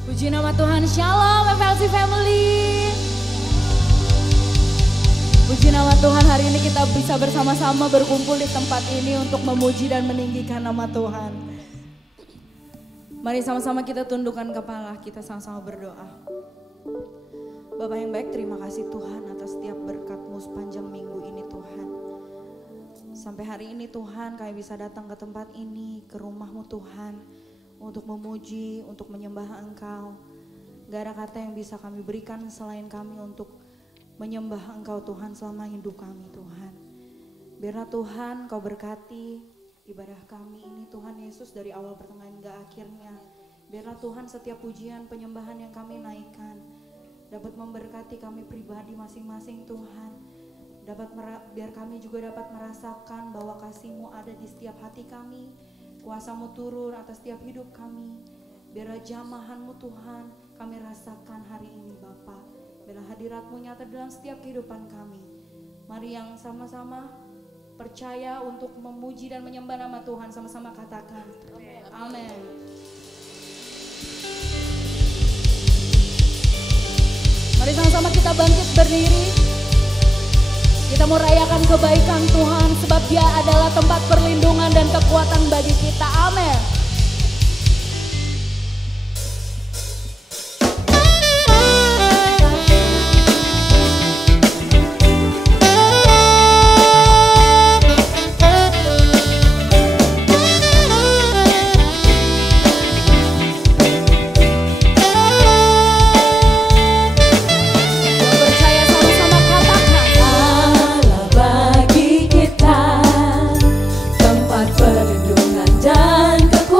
Puji nama Tuhan, Shalom FLC Family. Puji nama Tuhan, hari ini kita bisa bersama-sama berkumpul di tempat ini untuk memuji dan meninggikan nama Tuhan. Mari sama-sama kita tundukkan kepala, kita sama-sama berdoa. Bapak yang baik, terima kasih Tuhan atas setiap berkat-Mu sepanjang minggu ini Tuhan. Sampai hari ini Tuhan kami bisa datang ke tempat ini, ke rumah-Mu Tuhan. Untuk memuji, untuk menyembah Engkau. Gak ada kata yang bisa kami berikan selain kami untuk menyembah Engkau Tuhan selama hidup kami Tuhan. Biarlah Tuhan Kau berkati ibadah kami ini Tuhan Yesus dari awal pertengahan hingga akhirnya. Biarlah Tuhan setiap pujian penyembahan yang kami naikkan dapat memberkati kami pribadi masing-masing Tuhan. Biar kami juga dapat merasakan bahwa kasih-Mu ada di setiap hati kami. Kuasa-Mu turun atas setiap hidup kami. Biarlah jamahan-Mu Tuhan kami rasakan hari ini Bapa. Biarlah hadirat-Mu nyata dalam setiap kehidupan kami. Mari yang sama-sama percaya untuk memuji dan menyembah nama Tuhan, sama-sama katakan amin. Mari sama-sama kita bangkit berdiri. Kita mau rayakan kebaikan Tuhan sebab Dia adalah tempat perlindungan dan kekuatan bagi kita. Amin. Perlindungan dan kekuatan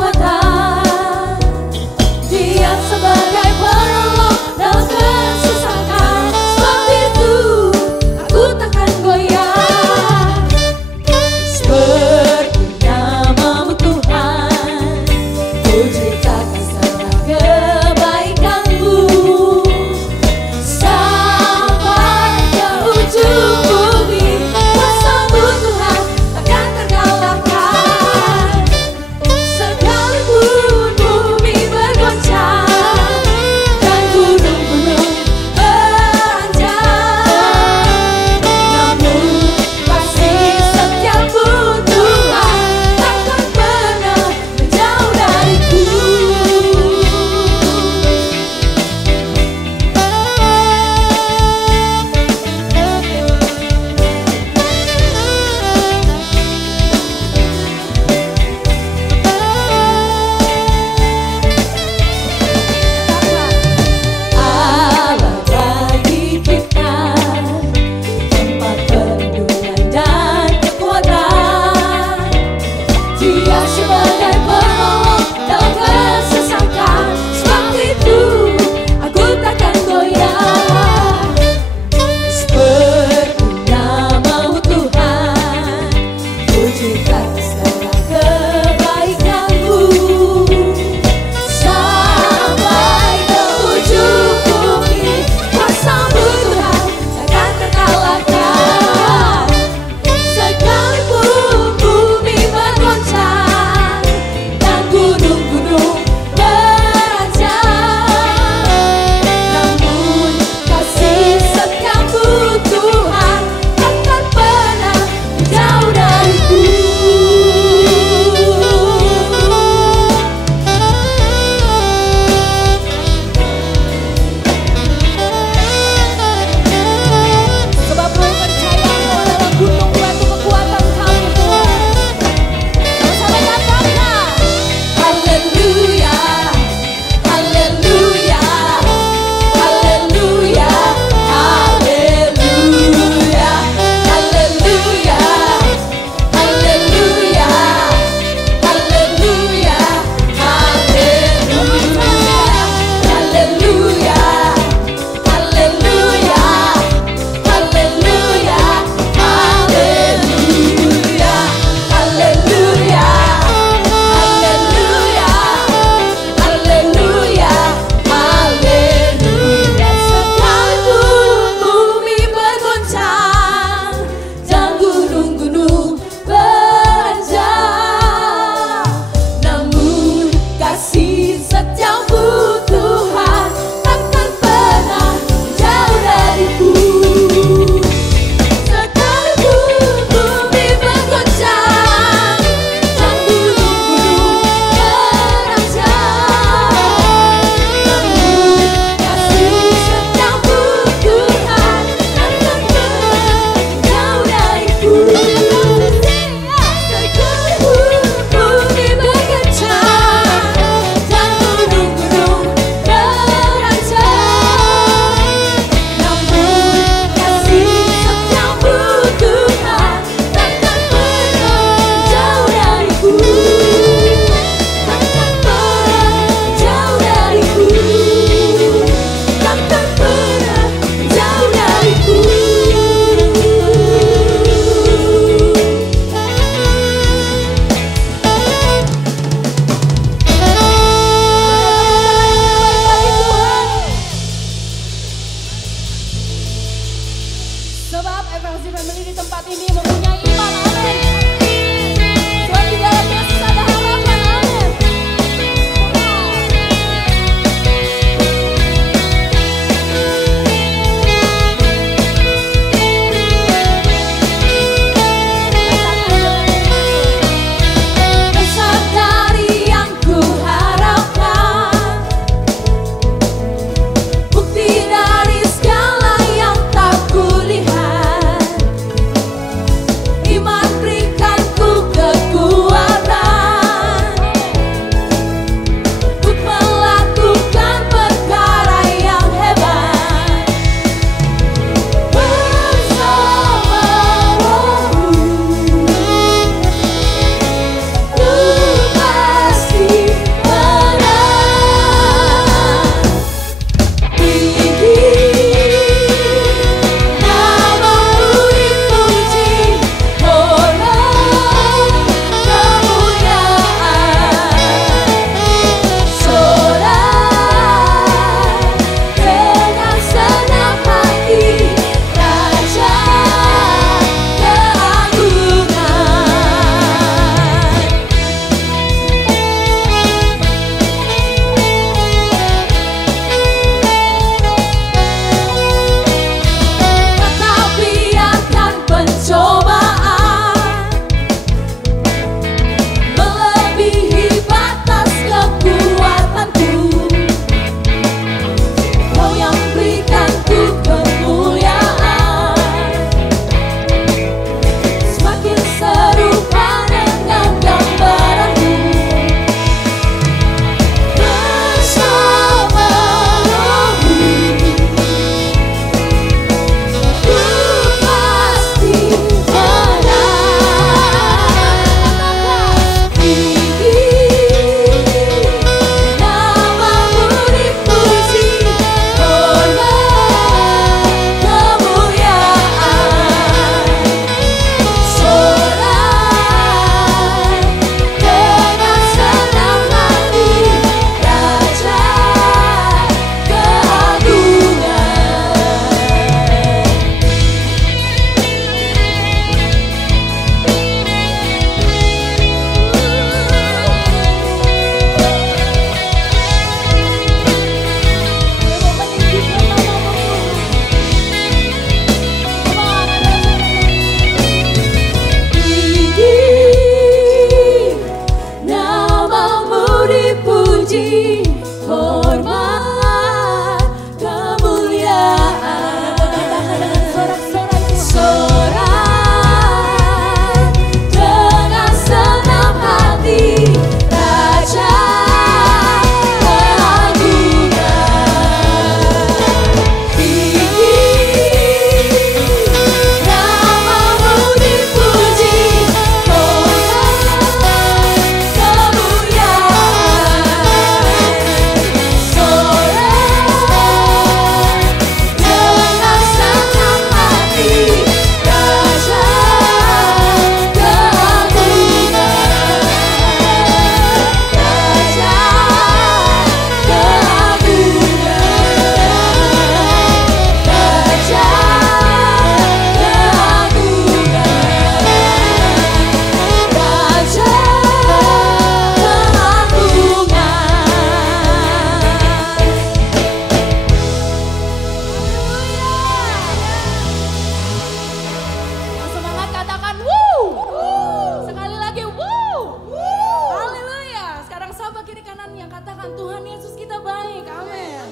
katakan Tuhan Yesus kita baik, amin.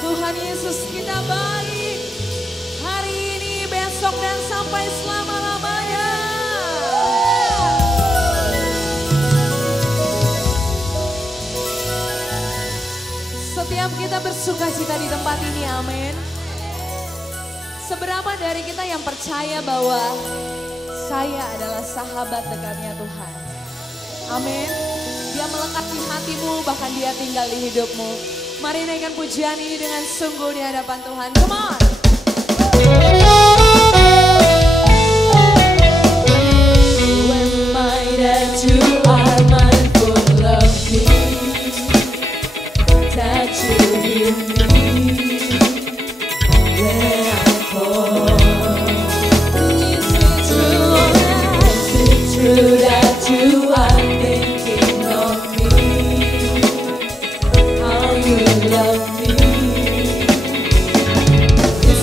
Tuhan Yesus kita baik, hari ini, besok dan sampai selama-lamanya. Setiap kita bersuka cita di tempat ini, amin. Seberapa dari kita yang percaya bahwa saya adalah sahabat dekatnya Tuhan? Amin. Dia melekat di hatimu, bahkan dia tinggal di hidupmu. Mari naikkan pujian ini dengan sungguh di hadapan Tuhan. Come on. It's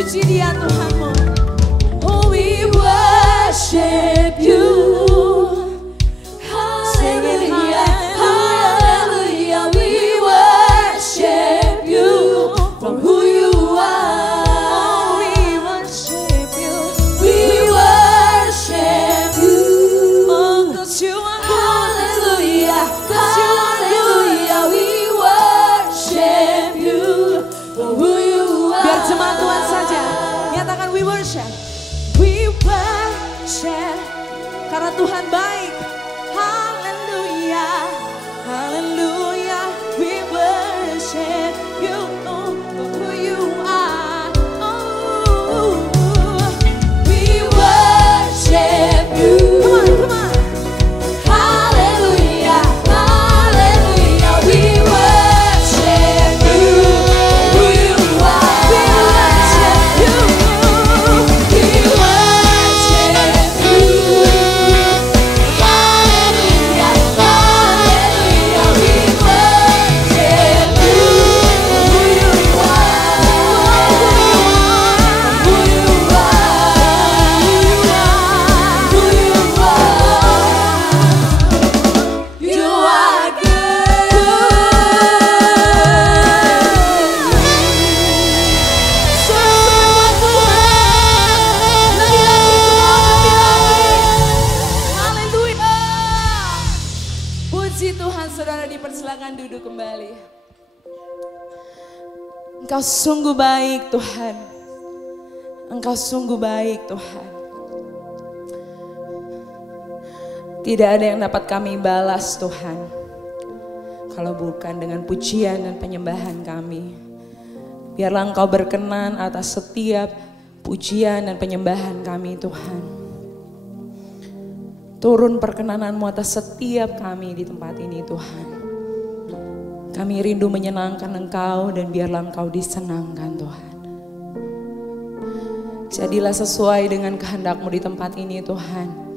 Puji Dia Tuhanmu. Oh, we worship You. Hallelujah, hallelujah, we worship You for who You are. Oh, we worship You. We worship You. Oh, 'cause You are hallelujah, hallelujah, we worship You for who You are. Biar jemaat Tuhan saja nyatakan we worship. We worship karena Tuhan baik. Hallelujah, hallelujah, we worship You for who You are. Oh, we worship You. Come on, come on. Hallelujah, hallelujah, we worship You for who You are. We worship You. We worship You. Hallelujah, hallelujah, we worship You for who You are. Who You are, who You are. You are good. Semua Tuhan, lebih lagi Tuhan, lebih lagi. Haleluya. Puji Tuhan, saudara dipersilakan duduk kembali. Engkau sungguh baik Tuhan. Engkau sungguh baik Tuhan. Tidak ada yang dapat kami balas Tuhan, kalau bukan dengan pujian dan penyembahan kami. Biarlah Engkau berkenan atas setiap pujian dan penyembahan kami Tuhan. Turun perkenanan-Mu atas setiap kami di tempat ini Tuhan. Kami rindu menyenangkan Engkau dan biarlah Engkau disenangkan Tuhan. Jadilah sesuai dengan kehendak-Mu di tempat ini Tuhan.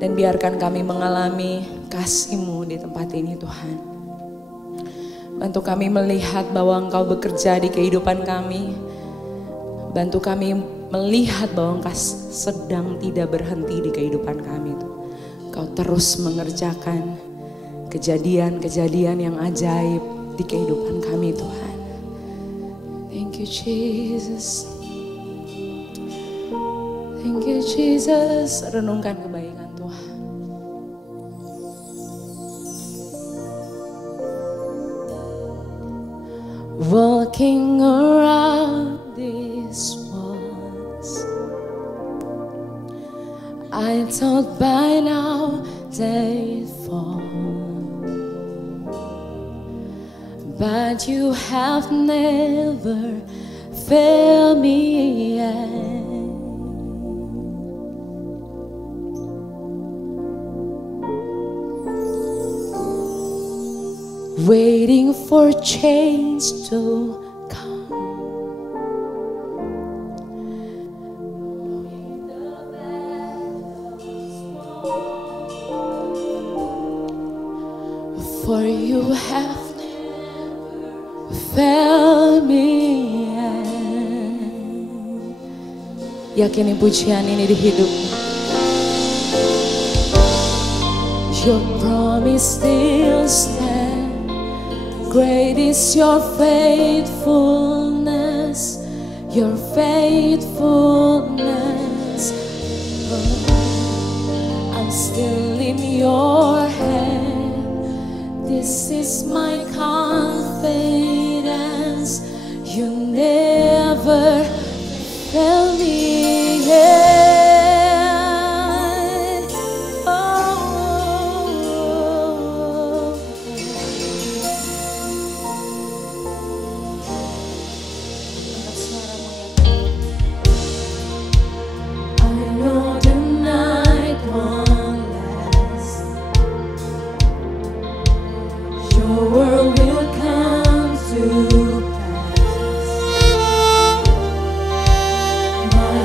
Dan biarkan kami mengalami kasih-Mu di tempat ini Tuhan. Bantu kami melihat bahwa Engkau bekerja di kehidupan kami. Bantu kami melihat bahwa Engkau sedang tidak berhenti di kehidupan kami. Engkau terus mengerjakan kejadian-kejadian yang ajaib di kehidupan kami Tuhan. Thank you Jesus. Thank you Jesus. Renungkan kebaikan Tuhan. Walking around these walls, I thought by now they'd fall, but You have never failed me yet. Waiting for change to come. For You have never failed me yet. Yakini pujian ini di hidupmu. Your promise still stands. Great is Your faithfulness, Your faithfulness. I'm still in Your hand. This is my confidence. You never fail me yet. Your word will come to pass. My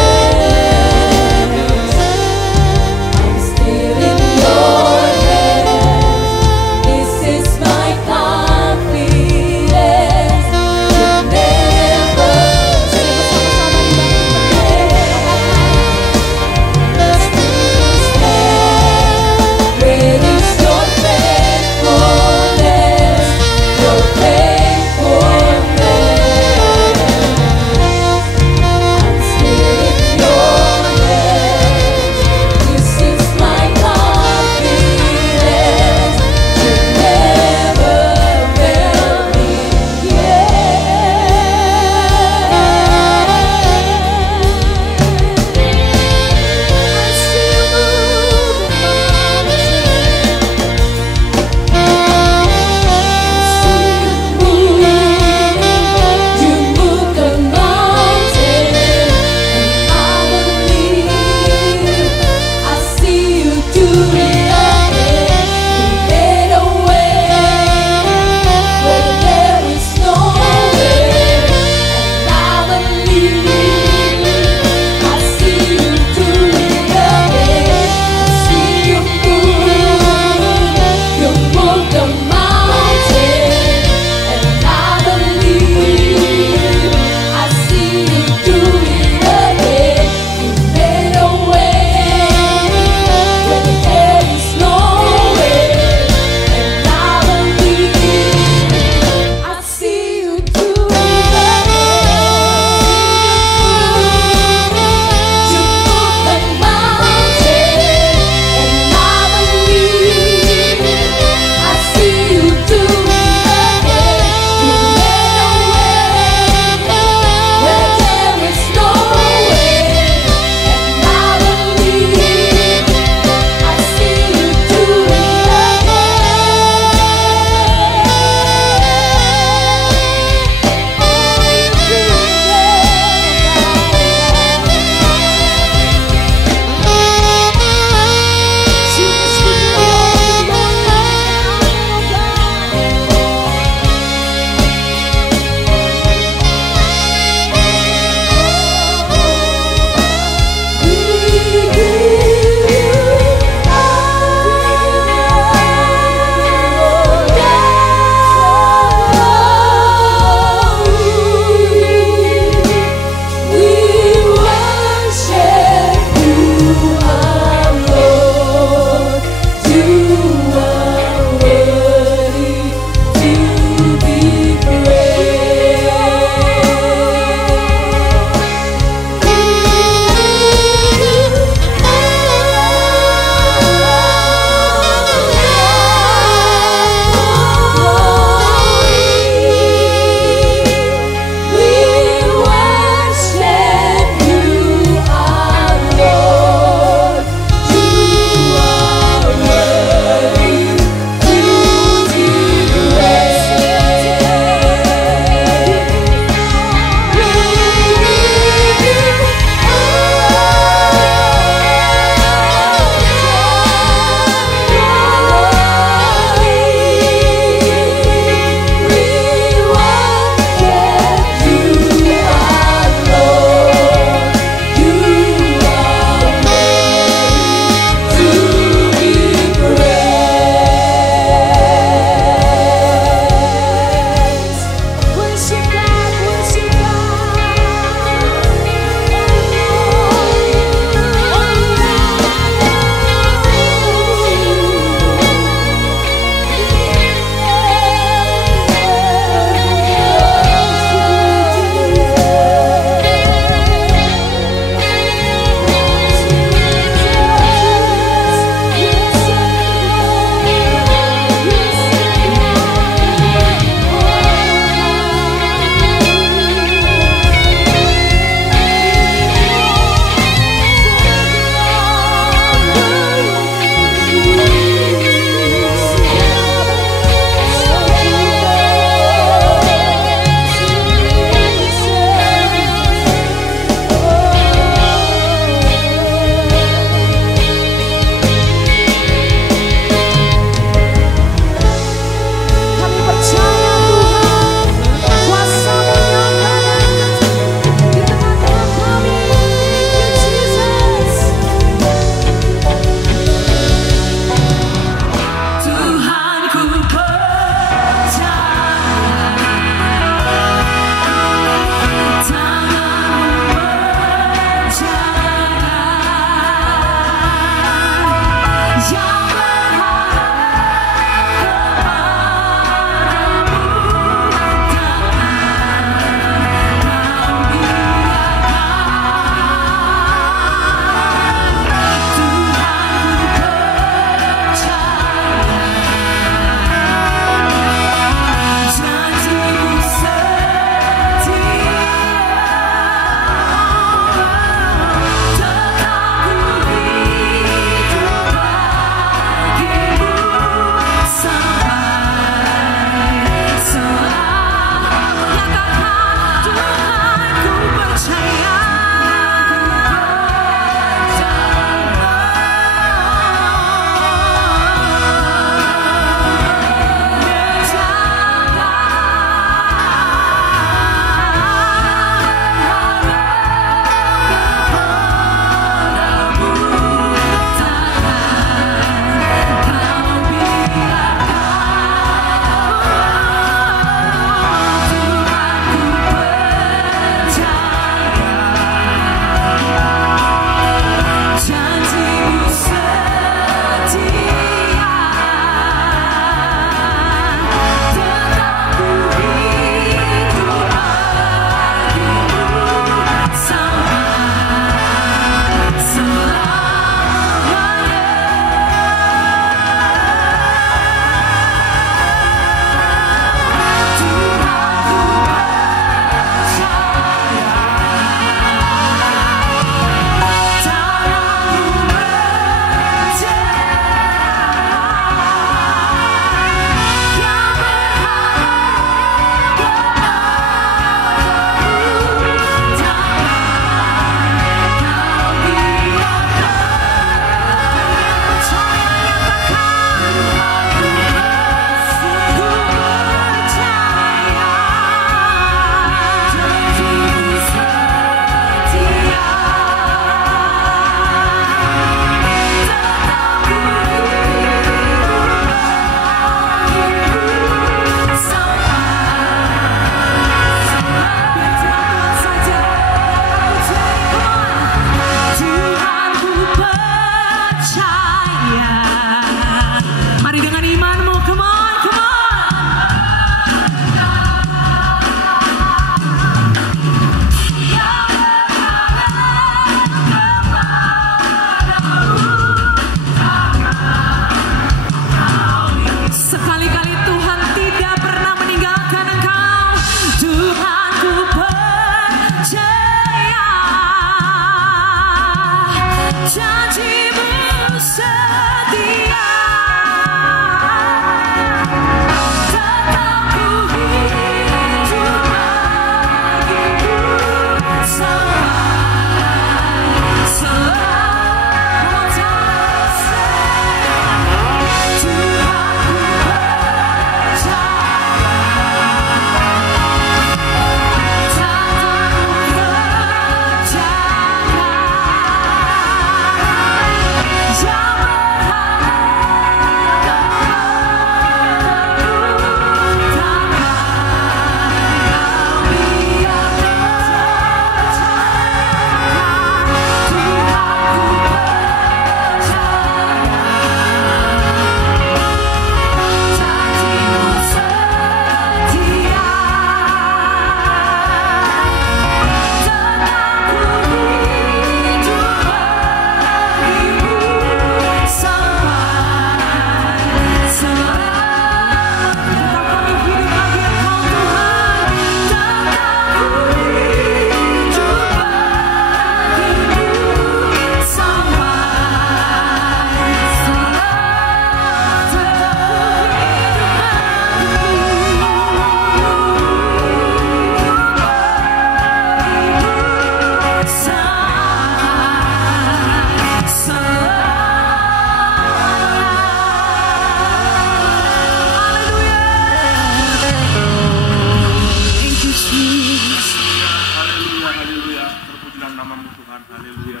Tuhan, haleluya.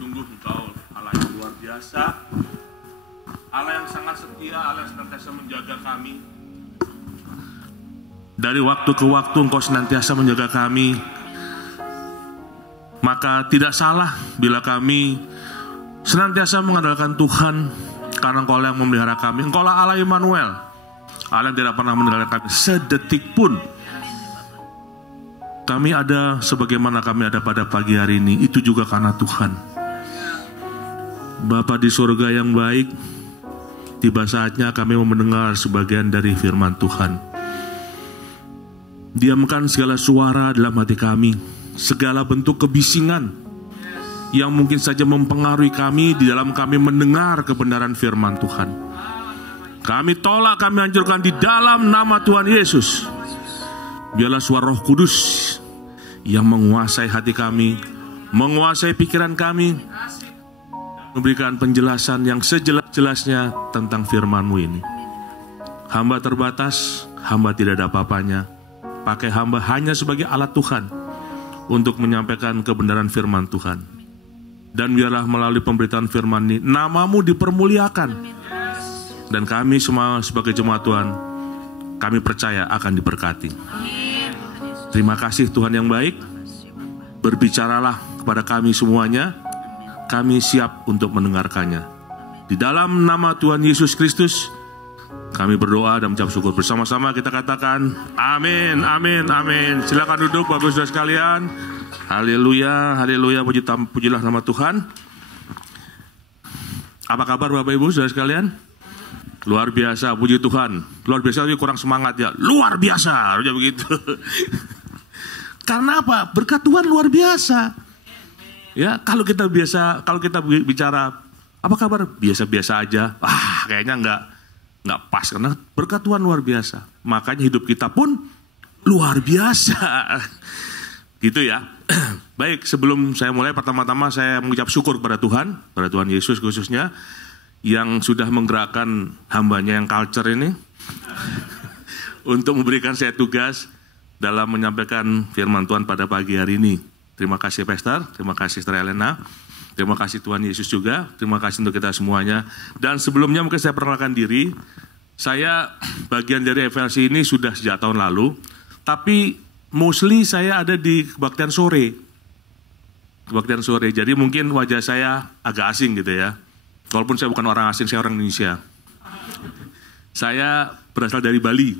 Sungguh Engkau Allah yang luar biasa, Allah yang sangat setia, Allah yang senantiasa menjaga kami. Dari waktu ke waktu Engkau senantiasa menjaga kami. Maka tidak salah bila kami senantiasa mengandalkan Tuhan, karena Engkau yang memelihara kami. Engkau lah Allah Immanuel, Allah yang tidak pernah meninggalkan kami sedetik pun. Kami ada sebagaimana kami ada pada pagi hari ini, itu juga karena Tuhan. Bapa di surga yang baik, tiba saatnya kami mau mendengar sebagian dari firman Tuhan. Diamkan segala suara dalam hati kami, segala bentuk kebisingan yang mungkin saja mempengaruhi kami di dalam kami mendengar kebenaran firman Tuhan. Kami tolak, kami hancurkan di dalam nama Tuhan Yesus. Biarlah suara Roh Kudus yang menguasai hati kami, menguasai pikiran kami, memberikan penjelasan yang sejelas-jelasnya tentang firman-Mu ini. Hamba terbatas, hamba tidak ada apa-apanya. Pakai hamba hanya sebagai alat Tuhan untuk menyampaikan kebenaran firman Tuhan. Dan biarlah melalui pemberitaan firman ini, nama-Mu dipermuliakan. Dan kami semua sebagai jemaat Tuhan, kami percaya akan diberkati. Terima kasih Tuhan yang baik. Berbicaralah kepada kami semuanya. Kami siap untuk mendengarkannya. Di dalam nama Tuhan Yesus Kristus, kami berdoa dan mengucap syukur. Bersama-sama kita katakan amin, amin, amin. Silakan duduk Bapak Saudara sekalian. Haleluya, haleluya, pujilah nama Tuhan. Apa kabar Bapak Ibu Saudara sekalian? Luar biasa, puji Tuhan. Luar biasa tapi kurang semangat ya. Luar biasa, harusnya begitu. Karena apa? Berkat Tuhan luar biasa. Ya, kalau kita bicara apa kabar? Biasa-biasa aja. Kayaknya nggak pas, karena berkat Tuhan luar biasa. Makanya hidup kita pun luar biasa. Gitu ya. Baik, sebelum saya mulai, pertama-tama saya mengucap syukur kepada Tuhan Yesus khususnya, yang sudah menggerakkan hambanya yang culture ini untuk memberikan saya tugas dalam menyampaikan firman Tuhan pada pagi hari ini. Terima kasih Pastor, terima kasih Sister Elena, terima kasih Tuhan Yesus juga, terima kasih untuk kita semuanya. Dan sebelumnya mungkin saya perkenalkan diri, saya bagian dari FLC ini sudah sejak tahun lalu, tapi mostly saya ada di kebaktian sore. Jadi mungkin wajah saya agak asing gitu ya. Walaupun saya bukan orang asing, saya orang Indonesia. Saya berasal dari Bali.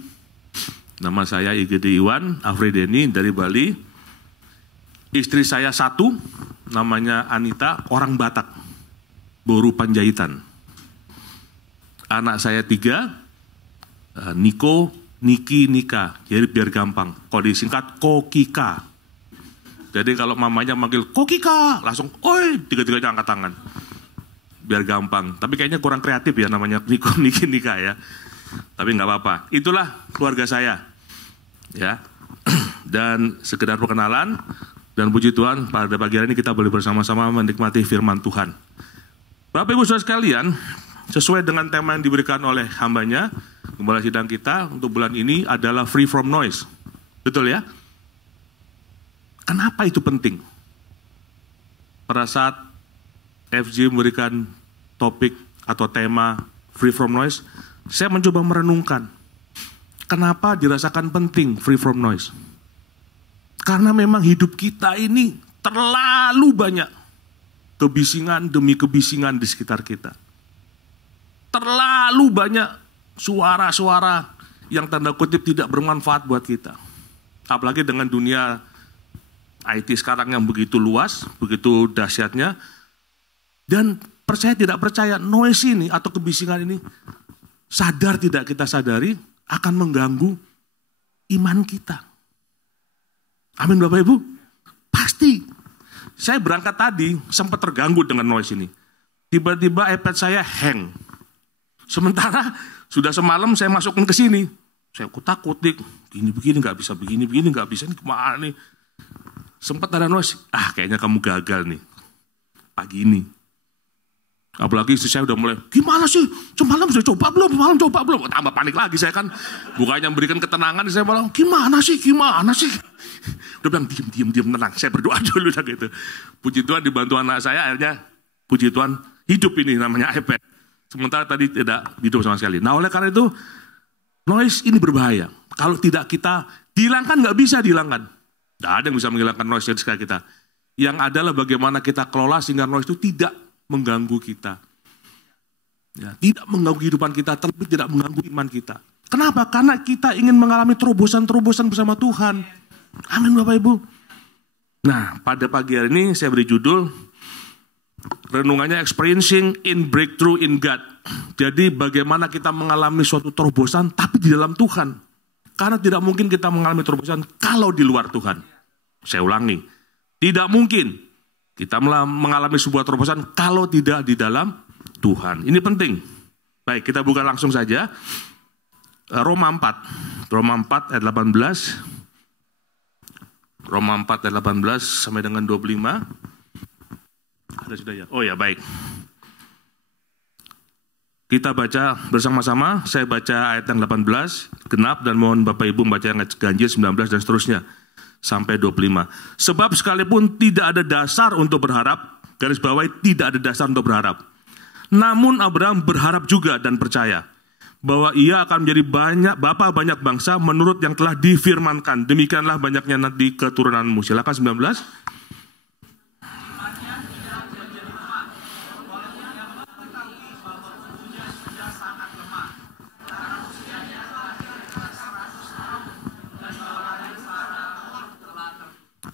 Nama saya IGD Iwan Afrideni dari Bali. Istri saya satu, namanya Anita, orang Batak, Boru Panjaitan. Anak saya 3, Niko, Niki, Nika. Jadi biar gampang, kalau disingkat Kokika. Jadi kalau mamanya manggil Kokika, langsung, oi, tiga-tiganya angkat tangan. Biar gampang, tapi kayaknya kurang kreatif ya namanya Niko, Niki, Nika ya. Tapi nggak apa-apa, itulah keluarga saya, ya. Dan sekedar perkenalan, dan puji Tuhan pada pagi hari ini kita boleh bersama-sama menikmati firman Tuhan. Bapak Ibu Saudara sekalian, sesuai dengan tema yang diberikan oleh hambanya, gembala sidang kita untuk bulan ini adalah free from noise, betul ya? Kenapa itu penting? Pada saat FG memberikan topik atau tema free from noise, saya mencoba merenungkan, kenapa dirasakan penting free from noise? Karena memang hidup kita ini terlalu banyak kebisingan demi kebisingan di sekitar kita. Terlalu banyak suara-suara yang tanda kutip tidak bermanfaat buat kita. Apalagi dengan dunia IT sekarang yang begitu luas, begitu dahsyatnya. Dan percaya tidak percaya, noise ini atau kebisingan ini, sadar tidak kita sadari, akan mengganggu iman kita. Amin Bapak Ibu? Pasti. Saya berangkat tadi, sempat terganggu dengan noise ini. Tiba-tiba iPad saya hang. Sementara sudah semalam saya masukkan ke sini. Saya kutak-kutik, begini nggak bisa, begini nggak bisa, ini kemana nih? Sempat ada noise, kayaknya kamu gagal nih, pagi ini. Apalagi istri saya udah mulai, gimana sih? Semalam sudah coba belum? Semalam coba belum? Tambah panik lagi saya kan. Bukannya memberikan ketenangan, saya malah, gimana sih? Udah bilang, diam, tenang. Saya berdoa dulu gitu. Puji Tuhan dibantu anak saya, akhirnya puji Tuhan hidup ini namanya iPad. Sementara tadi tidak hidup sama sekali. Nah oleh karena itu, noise ini berbahaya. Kalau tidak kita dihilangkan, nggak bisa dihilangkan. Tidak ada yang bisa menghilangkan noise dari sekitar kita. Yang adalah bagaimana kita kelola sehingga noise itu tidak mengganggu kita. Ya, tidak mengganggu kehidupan kita, terlebih tidak mengganggu iman kita. Kenapa? Karena kita ingin mengalami terobosan-terobosan bersama Tuhan. Amin Bapak Ibu. Nah, pada pagi hari ini saya beri judul, renungannya Experiencing in Breakthrough in God. Jadi bagaimana kita mengalami suatu terobosan tapi di dalam Tuhan. Karena tidak mungkin kita mengalami terobosan kalau di luar Tuhan. Saya ulangi, tidak mungkin kita mengalami sebuah terobosan kalau tidak di dalam Tuhan. Ini penting. Baik, kita buka langsung saja. Roma 4 ayat 18. Roma 4 ayat 18 sampai dengan 25. Ada sudah ya? Oh ya, baik. Kita baca bersama-sama. Saya baca ayat yang 18, genap, dan mohon Bapak Ibu membaca yang ganjil 19 dan seterusnya. Sampai 25. Sebab sekalipun tidak ada dasar untuk berharap, garis bawahi tidak ada dasar untuk berharap. Namun Abraham berharap juga dan percaya bahwa ia akan menjadi bapa banyak bangsa menurut yang telah difirmankan. Demikianlah banyaknya nanti keturunanmu. Silakan 19.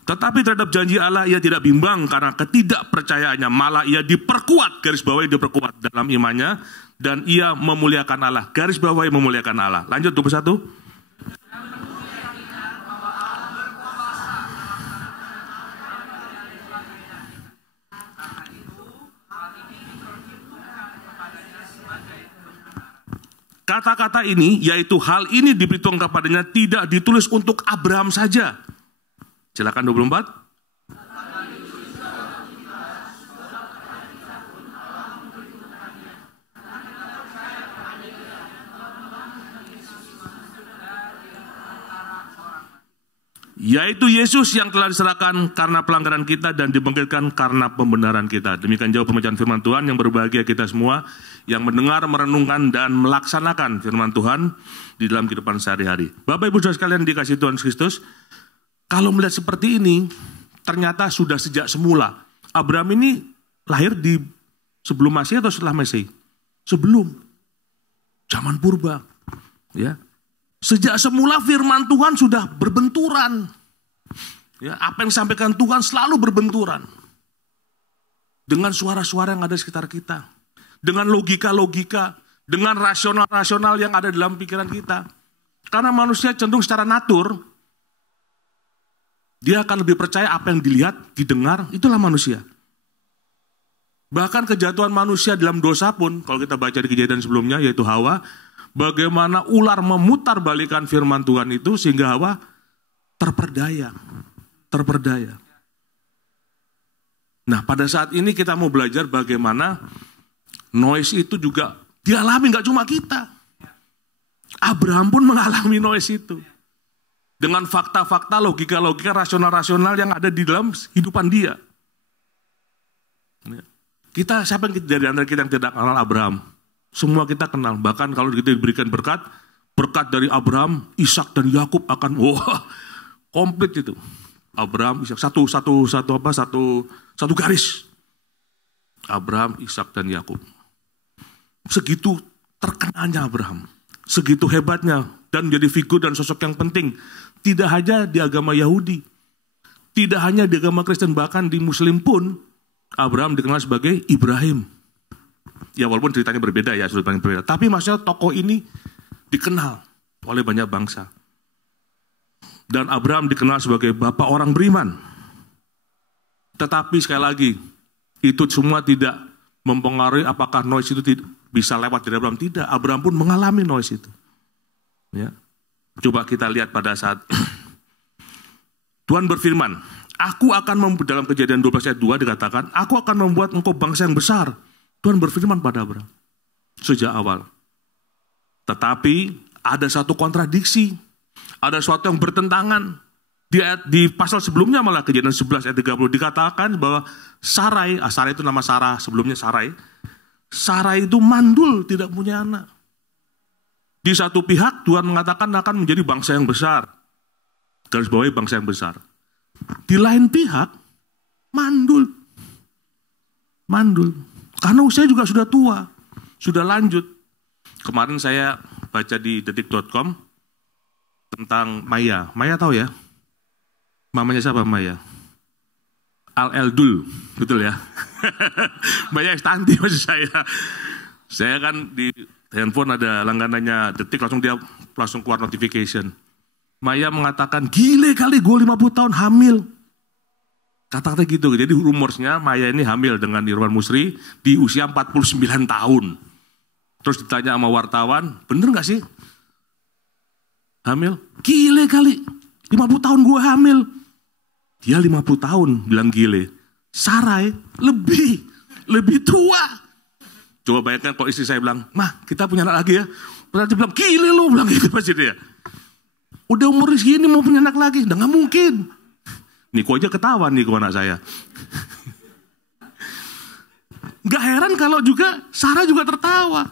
Tetapi terhadap janji Allah ia tidak bimbang karena ketidakpercayaannya, malah ia diperkuat, garis bawahi diperkuat dalam imannya, dan ia memuliakan Allah, garis bawahi memuliakan Allah. Lanjut 21. Kata-kata ini, yaitu hal ini diperhitungkan kepadanya, tidak ditulis untuk Abraham saja. Silakan 24. Yaitu Yesus yang telah diserahkan karena pelanggaran kita dan dibangkitkan karena pembenaran kita. Demikian jauh pembacaan firman Tuhan. Yang berbahagia kita semua yang mendengar, merenungkan, dan melaksanakan firman Tuhan di dalam kehidupan sehari-hari. Bapak Ibu Saudara sekalian dikasihi Tuhan Kristus, kalau melihat seperti ini, ternyata sudah sejak semula. Abraham ini lahir di sebelum Masehi atau setelah Masehi? Sebelum. Zaman purba. Ya. Sejak semula firman Tuhan sudah berbenturan. Ya, apa yang disampaikan Tuhan selalu berbenturan. Dengan suara-suara yang ada di sekitar kita. Dengan logika-logika. Dengan rasional-rasional yang ada dalam pikiran kita. Karena manusia cenderung secara natur, dia akan lebih percaya apa yang dilihat, didengar, itulah manusia. Bahkan kejatuhan manusia dalam dosa pun, kalau kita baca di kejadian sebelumnya, yaitu Hawa, bagaimana ular memutarbalikkan firman Tuhan itu, sehingga Hawa terperdaya. Nah, pada saat ini kita mau belajar bagaimana noise itu juga dialami, nggak cuma kita. Abraham pun mengalami noise itu. Dengan fakta-fakta, logika-logika, rasional-rasional yang ada di dalam hidupan dia. Kita, siapa yang dari antara kita yang tidak kenal Abraham? Semua kita kenal. Bahkan kalau kita diberikan berkat dari Abraham, Ishak dan Yakub akan, komplit itu. Abraham, Ishak, satu garis. Abraham, Ishak dan Yakub. Segitu terkenalnya Abraham. Segitu hebatnya dan menjadi figur dan sosok yang penting. Tidak hanya di agama Yahudi, tidak hanya di agama Kristen, bahkan di Muslim pun Abraham dikenal sebagai Ibrahim. Ya walaupun ceritanya berbeda ya, sudut pandang berbeda. Tapi maksudnya tokoh ini dikenal oleh banyak bangsa. Dan Abraham dikenal sebagai bapak orang beriman. Tetapi sekali lagi, itu semua tidak mempengaruhi apakah noise itu bisa lewat dari Abraham. Tidak, Abraham pun mengalami noise itu. Ya. Coba kita lihat pada saat Tuhan berfirman, aku akan membuat, dalam Kejadian 12 ayat 2 dikatakan, aku akan membuat engkau bangsa yang besar Tuhan berfirman pada Abraham sejak awal. Tetapi ada satu kontradiksi, ada sesuatu yang bertentangan. Di pasal sebelumnya malah Kejadian 11 ayat 30 dikatakan bahwa Sarai itu nama Sarah, sebelumnya Sarai itu mandul, tidak punya anak. Di satu pihak Tuhan mengatakan akan menjadi bangsa yang besar. Garis bawahi bangsa yang besar. Di lain pihak mandul. Karena usia juga sudah tua, sudah lanjut. Kemarin saya baca di detik.com tentang Maya. Maya tahu ya? Mamanya siapa Maya? Al-Eldul, betul ya? Maya Estanti maksud saya. Saya kan di handphone ada langganannya Detik, langsung keluar notification. Maya mengatakan, gile kali gue 50 tahun hamil. Kata-kata gitu. Jadi rumorsnya Maya ini hamil dengan Irwan Musri di usia 49 tahun. Terus ditanya sama wartawan, bener gak sih? Hamil? Gile kali, 50 tahun gue hamil. Dia 50 tahun bilang gile. Sarai lebih tua. Coba bayangkan kalau istri saya bilang, "Mah, kita punya anak lagi ya." Padahal dia bilang, "Gile lu," bilang gitu pasti dia. Udah umur segini mau punya anak lagi, udah gak mungkin. Niko aja ketawa nih ke anak saya. Gak heran kalau juga Sarah juga tertawa.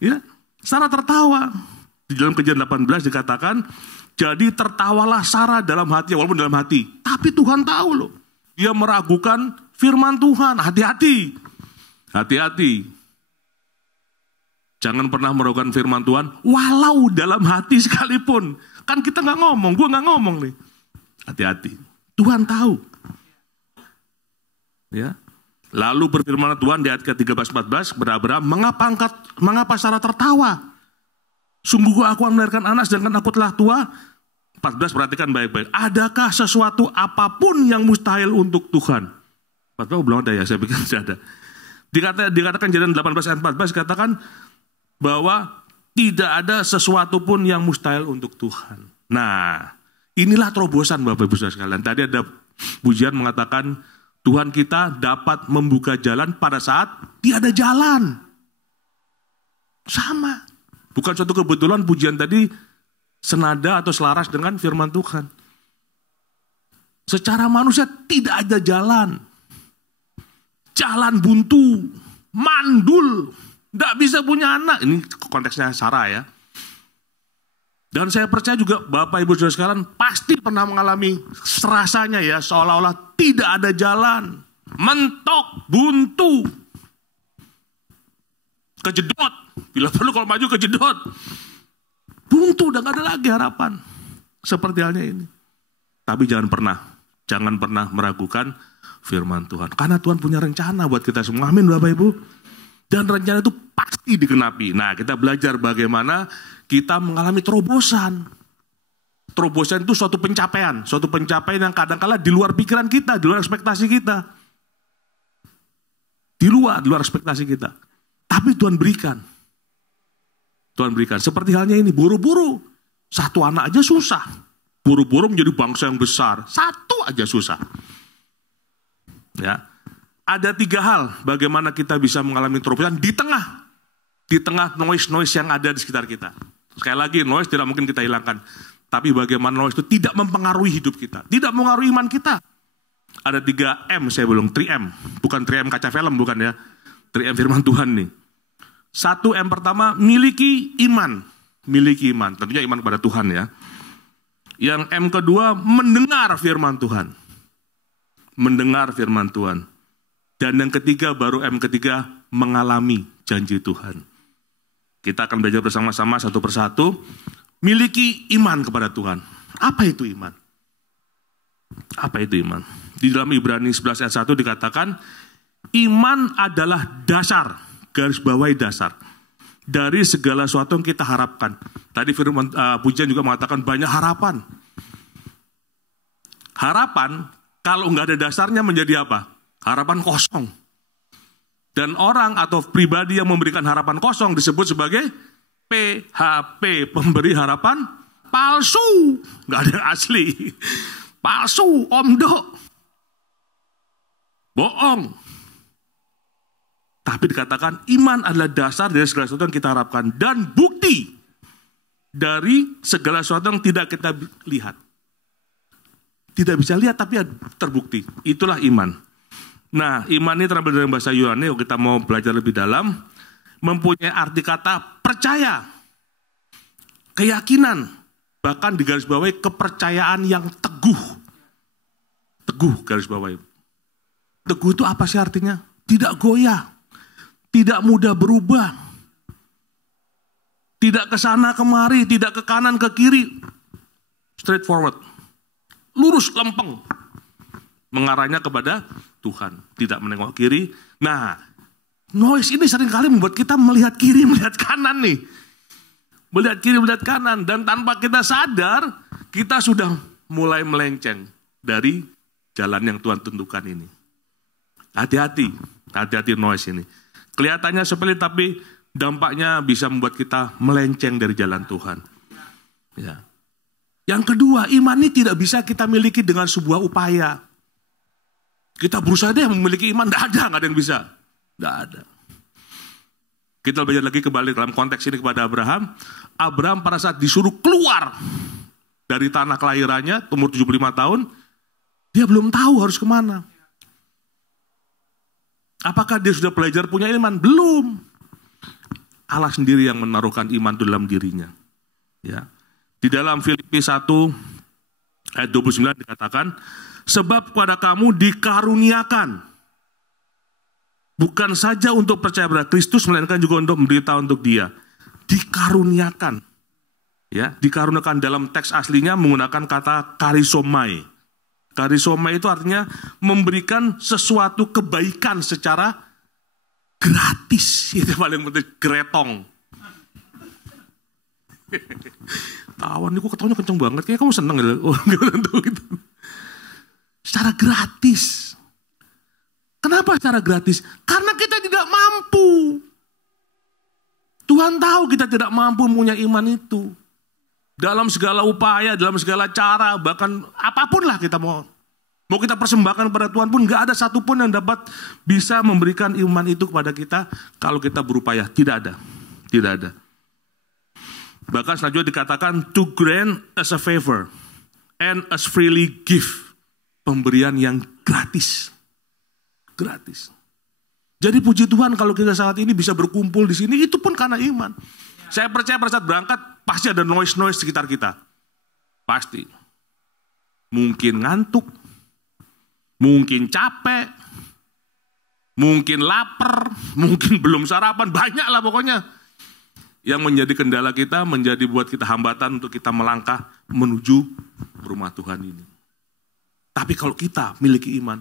Ya, Sarah tertawa. Di dalam Kejadian 18 dikatakan, jadi tertawalah Sarah dalam hati, walaupun dalam hati. Tapi Tuhan tahu loh. Dia meragukan firman Tuhan. Hati-hati. Hati-hati. Jangan pernah meragukan firman Tuhan. Walau dalam hati sekalipun. Kan kita gak ngomong. Gue gak ngomong nih. Hati-hati. Tuhan tahu. Ya. Lalu berfirman Tuhan di ayat ke-13-14 kepada Abraham. Mengapa Sarah tertawa? Sungguh aku akan melahirkan anak sedangkan aku telah tua. 14 perhatikan baik-baik. Adakah sesuatu apapun yang mustahil untuk Tuhan? 14 belum ada ya, saya pikir tidak ada. Dikatakan Kejadian 18 ayat 14 dikatakan bahwa tidak ada sesuatu pun yang mustahil untuk Tuhan. Nah, inilah terobosan Bapak Ibu Saudara sekalian. Tadi ada pujian mengatakan Tuhan kita dapat membuka jalan pada saat tiada jalan. Sama. Bukan suatu kebetulan pujian tadi senada atau selaras dengan firman Tuhan. Secara manusia tidak ada jalan. Jalan buntu, mandul, tidak bisa punya anak. Ini konteksnya Sarah ya. Dan saya percaya juga Bapak Ibu Saudara sekalian pasti pernah mengalami serasanya ya seolah-olah tidak ada jalan. Mentok, buntu. Kejedot. Bila perlu kalau maju kejedot. Buntu, udah gak ada lagi harapan. Seperti halnya ini. Tapi jangan pernah meragukan firman Tuhan. Karena Tuhan punya rencana buat kita semua. Amin Bapak Ibu. Dan rencana itu pasti digenapi. Nah, kita belajar bagaimana kita mengalami terobosan. Terobosan itu suatu pencapaian. Suatu pencapaian yang kadang-kala di luar pikiran kita, di luar ekspektasi kita. Di luar ekspektasi kita. Tapi Tuhan berikan. Tuhan berikan. Seperti halnya ini, buru-buru. Satu anak aja susah. Buru-buru menjadi bangsa yang besar. Satu aja susah. Ya. Ada 3 hal bagaimana kita bisa mengalami terobosan di tengah noise-noise yang ada di sekitar kita. Sekali lagi, noise tidak mungkin kita hilangkan. Tapi bagaimana noise itu tidak mempengaruhi hidup kita. Tidak mempengaruhi iman kita. Ada 3M, saya bilang 3M. Bukan 3M kaca film, bukan ya. 3M firman Tuhan nih. 1M pertama, miliki iman. Miliki iman, tentunya iman kepada Tuhan ya. Yang M kedua, mendengar firman Tuhan. Mendengar firman Tuhan. Dan yang ketiga, baru M ketiga, mengalami janji Tuhan. Kita akan belajar bersama-sama satu persatu. Miliki iman kepada Tuhan. Apa itu iman? Apa itu iman? Di dalam Ibrani 11 ayat 1 dikatakan, iman adalah dasar, garis bawahi dasar, dari segala sesuatu yang kita harapkan. Tadi firman pujian juga mengatakan banyak harapan. Harapan, kalau nggak ada dasarnya menjadi apa? Harapan kosong. Dan orang atau pribadi yang memberikan harapan kosong disebut sebagai PHP, pemberi harapan palsu. Nggak ada yang asli. Palsu, omdo. Bohong. Tapi Tapi dikatakan iman adalah dasar dari segala sesuatu yang kita harapkan dan bukti dari segala sesuatu yang tidak kita lihat. Tidak bisa lihat tapi terbukti. Itulah iman. Nah, iman ini terambil dari bahasa Yunani, kalau kita mau belajar lebih dalam, mempunyai arti kata percaya, keyakinan, bahkan digarisbawahi kepercayaan yang teguh. Teguh garis bawahi. Teguh itu apa sih artinya? Tidak goyah, tidak mudah berubah, tidak ke sana kemari, tidak ke kanan ke kiri, straightforward, lurus lempeng, mengarahnya kepada Tuhan, tidak menengok kiri. Nah, noise ini seringkali membuat kita melihat kiri, melihat kanan nih, melihat kiri, melihat kanan, dan tanpa kita sadar, kita sudah mulai melenceng dari jalan yang Tuhan tentukan ini. Hati-hati, hati-hati noise ini. Kelihatannya sepele tapi dampaknya bisa membuat kita melenceng dari jalan Tuhan. Ya. Yang kedua, iman ini tidak bisa kita miliki dengan sebuah upaya. Kita berusaha deh memiliki iman, tidak ada yang bisa. Tidak ada. Kita belajar lagi kembali dalam konteks ini kepada Abraham. Abraham pada saat disuruh keluar dari tanah kelahirannya, umur 75 tahun, dia belum tahu harus kemana. Apakah dia sudah belajar punya iman? Belum. Allah sendiri yang menaruhkan iman dalam dirinya. Ya. Di dalam Filipi 1 ayat 29 dikatakan, sebab kepada kamu dikaruniakan, bukan saja untuk percaya pada Kristus, melainkan juga untuk memberitahu untuk Dia. Dikaruniakan. Ya, dikaruniakan dalam teks aslinya menggunakan kata karisomai. Karisomai itu artinya memberikan sesuatu kebaikan secara gratis. Itu paling penting, gretong. Tawan, kok ketawanya kenceng banget, kayaknya kamu seneng gitu. Secara gratis. Kenapa secara gratis? Karena kita tidak mampu. Tuhan tahu kita tidak mampu punya iman itu. Dalam segala upaya, dalam segala cara, bahkan apapun lah kita mau kita persembahkan pada Tuhan pun, gak ada satupun yang dapat bisa memberikan iman itu kepada kita kalau kita berupaya. Tidak ada. Tidak ada. Bahkan selanjutnya dikatakan to grant as a favor and as freely give. Pemberian yang gratis. Gratis. Jadi puji Tuhan kalau kita saat ini bisa berkumpul di sini, itu pun karena iman. Saya percaya pada saat berangkat pasti ada noise-noise sekitar kita. Pasti. Mungkin ngantuk, mungkin capek, mungkin lapar, mungkin belum sarapan, banyak lah pokoknya. Yang menjadi kendala kita, menjadi buat kita hambatan untuk kita melangkah menuju rumah Tuhan ini. Tapi kalau kita miliki iman,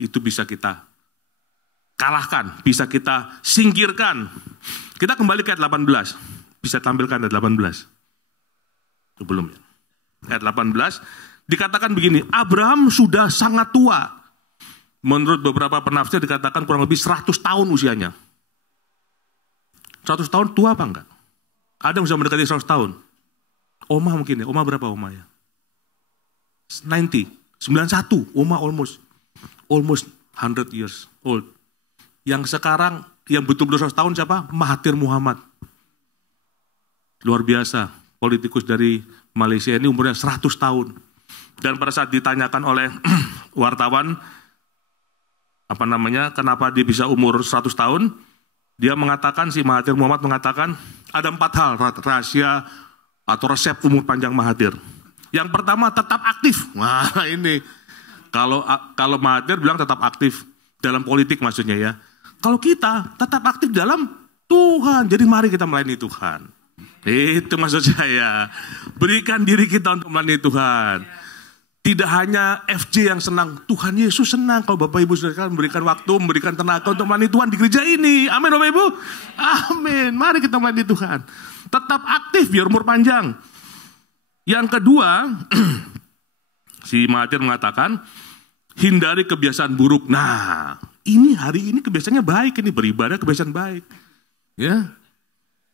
itu bisa kita kalahkan, bisa kita singkirkan. Kita kembali ke ayat 18. Bisa tampilkan ayat 18. Itu belum ya. Ayat 18 dikatakan begini, Abraham sudah sangat tua. Menurut beberapa penafsir dikatakan kurang lebih 100 tahun usianya. 100 tahun tua apa enggak? Ada yang bisa mendekati 100 tahun? Oma mungkin ya. Oma berapa Oma ya? 91. Oma almost 100 years old. Yang sekarang yang betul-betul 100 tahun siapa? Mahathir Muhammad. Luar biasa. Politikus dari Malaysia ini umurnya 100 tahun. Dan pada saat ditanyakan oleh wartawan, kenapa dia bisa umur 100 tahun? Dia mengatakan, si Mahathir Muhammad mengatakan, ada 4 hal rahasia atau resep umur panjang Mahathir. Yang pertama, tetap aktif. Wah ini, kalau Mahathir bilang tetap aktif dalam politik maksudnya ya. Kalau kita tetap aktif dalam Tuhan, jadi mari kita melayani Tuhan. Itu maksud saya. Berikan diri kita untuk melayani Tuhan. Tidak hanya FJ yang senang, Tuhan Yesus senang kalau Bapak Ibu Saudara memberikan waktu, memberikan tenaga untuk melayani Tuhan di gereja ini. Amin Bapak Ibu. Amin. Mari kita melayani Tuhan. Tetap aktif biar umur panjang. Yang kedua, si Mahathir mengatakan, hindari kebiasaan buruk. Nah, ini hari ini kebiasaannya baik, ini beribadah kebiasaan baik. Ya.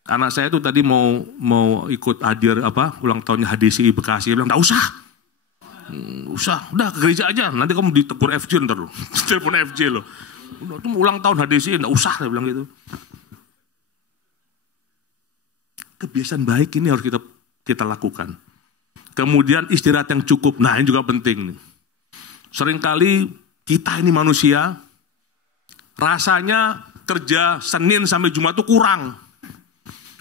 Anak saya tuh tadi mau ikut hadir ulang tahunnya HDCI Bekasi, dia bilang enggak usah. Usah, udah ke gereja aja, nanti kamu ditegur FJ ntar lo. Telepon FJ lo. Itu ulang tahun HDC, enggak usah, dia bilang gitu. Kebiasaan baik ini harus kita lakukan. Kemudian istirahat yang cukup. Nah, ini juga penting nih. Seringkali kita ini manusia, rasanya kerja Senin sampai Jumat itu kurang.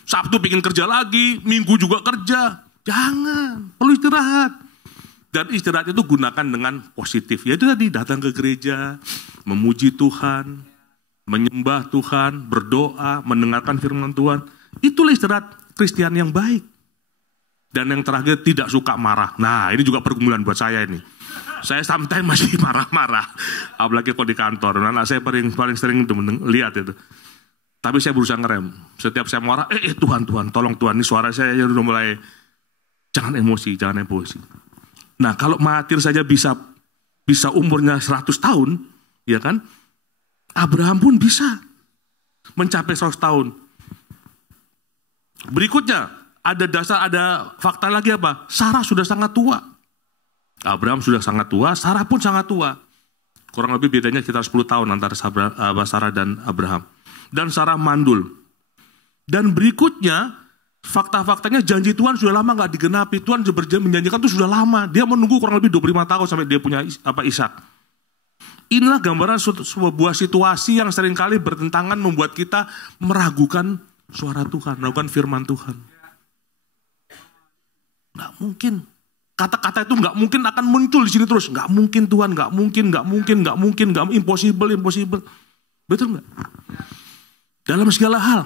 Sabtu bikin kerja lagi, Minggu juga kerja. Jangan, perlu istirahat. Dan istirahat itu gunakan dengan positif. Yaitu tadi datang ke gereja, memuji Tuhan, menyembah Tuhan, berdoa, mendengarkan firman Tuhan. Itulah istirahat Kristen yang baik. Dan yang terakhir, tidak suka marah. Nah, ini juga pergumulan buat saya ini. Saya sometimes masih marah-marah. Apalagi kalau di kantor. Anak saya paling sering lihat itu. Tapi saya berusaha ngerem. Setiap saya marah, Tuhan, tolong Tuhan. Ini suara saya udah mulai, jangan emosi. Nah, kalau martir saja bisa umurnya 100 tahun, ya kan? Abraham pun bisa mencapai 100 tahun. Berikutnya, ada fakta lagi apa? Sarah sudah sangat tua. Abraham sudah sangat tua, Sarah pun sangat tua. Kurang lebih bedanya sekitar 10 tahun antara Sarah dan Abraham. Dan Sarah mandul. Dan berikutnya, fakta-faktanya janji Tuhan sudah lama nggak digenapi. Tuhan menjanjikan itu sudah lama. Dia menunggu kurang lebih 25 tahun sampai dia punya Ishak. Inilah gambaran sebuah situasi yang seringkali bertentangan membuat kita meragukan suara Tuhan, meragukan firman Tuhan. Nggak mungkin. Kata-kata itu nggak mungkin akan muncul di sini terus. Nggak mungkin Tuhan, nggak mungkin, impossible. Betul nggak? Dalam segala hal,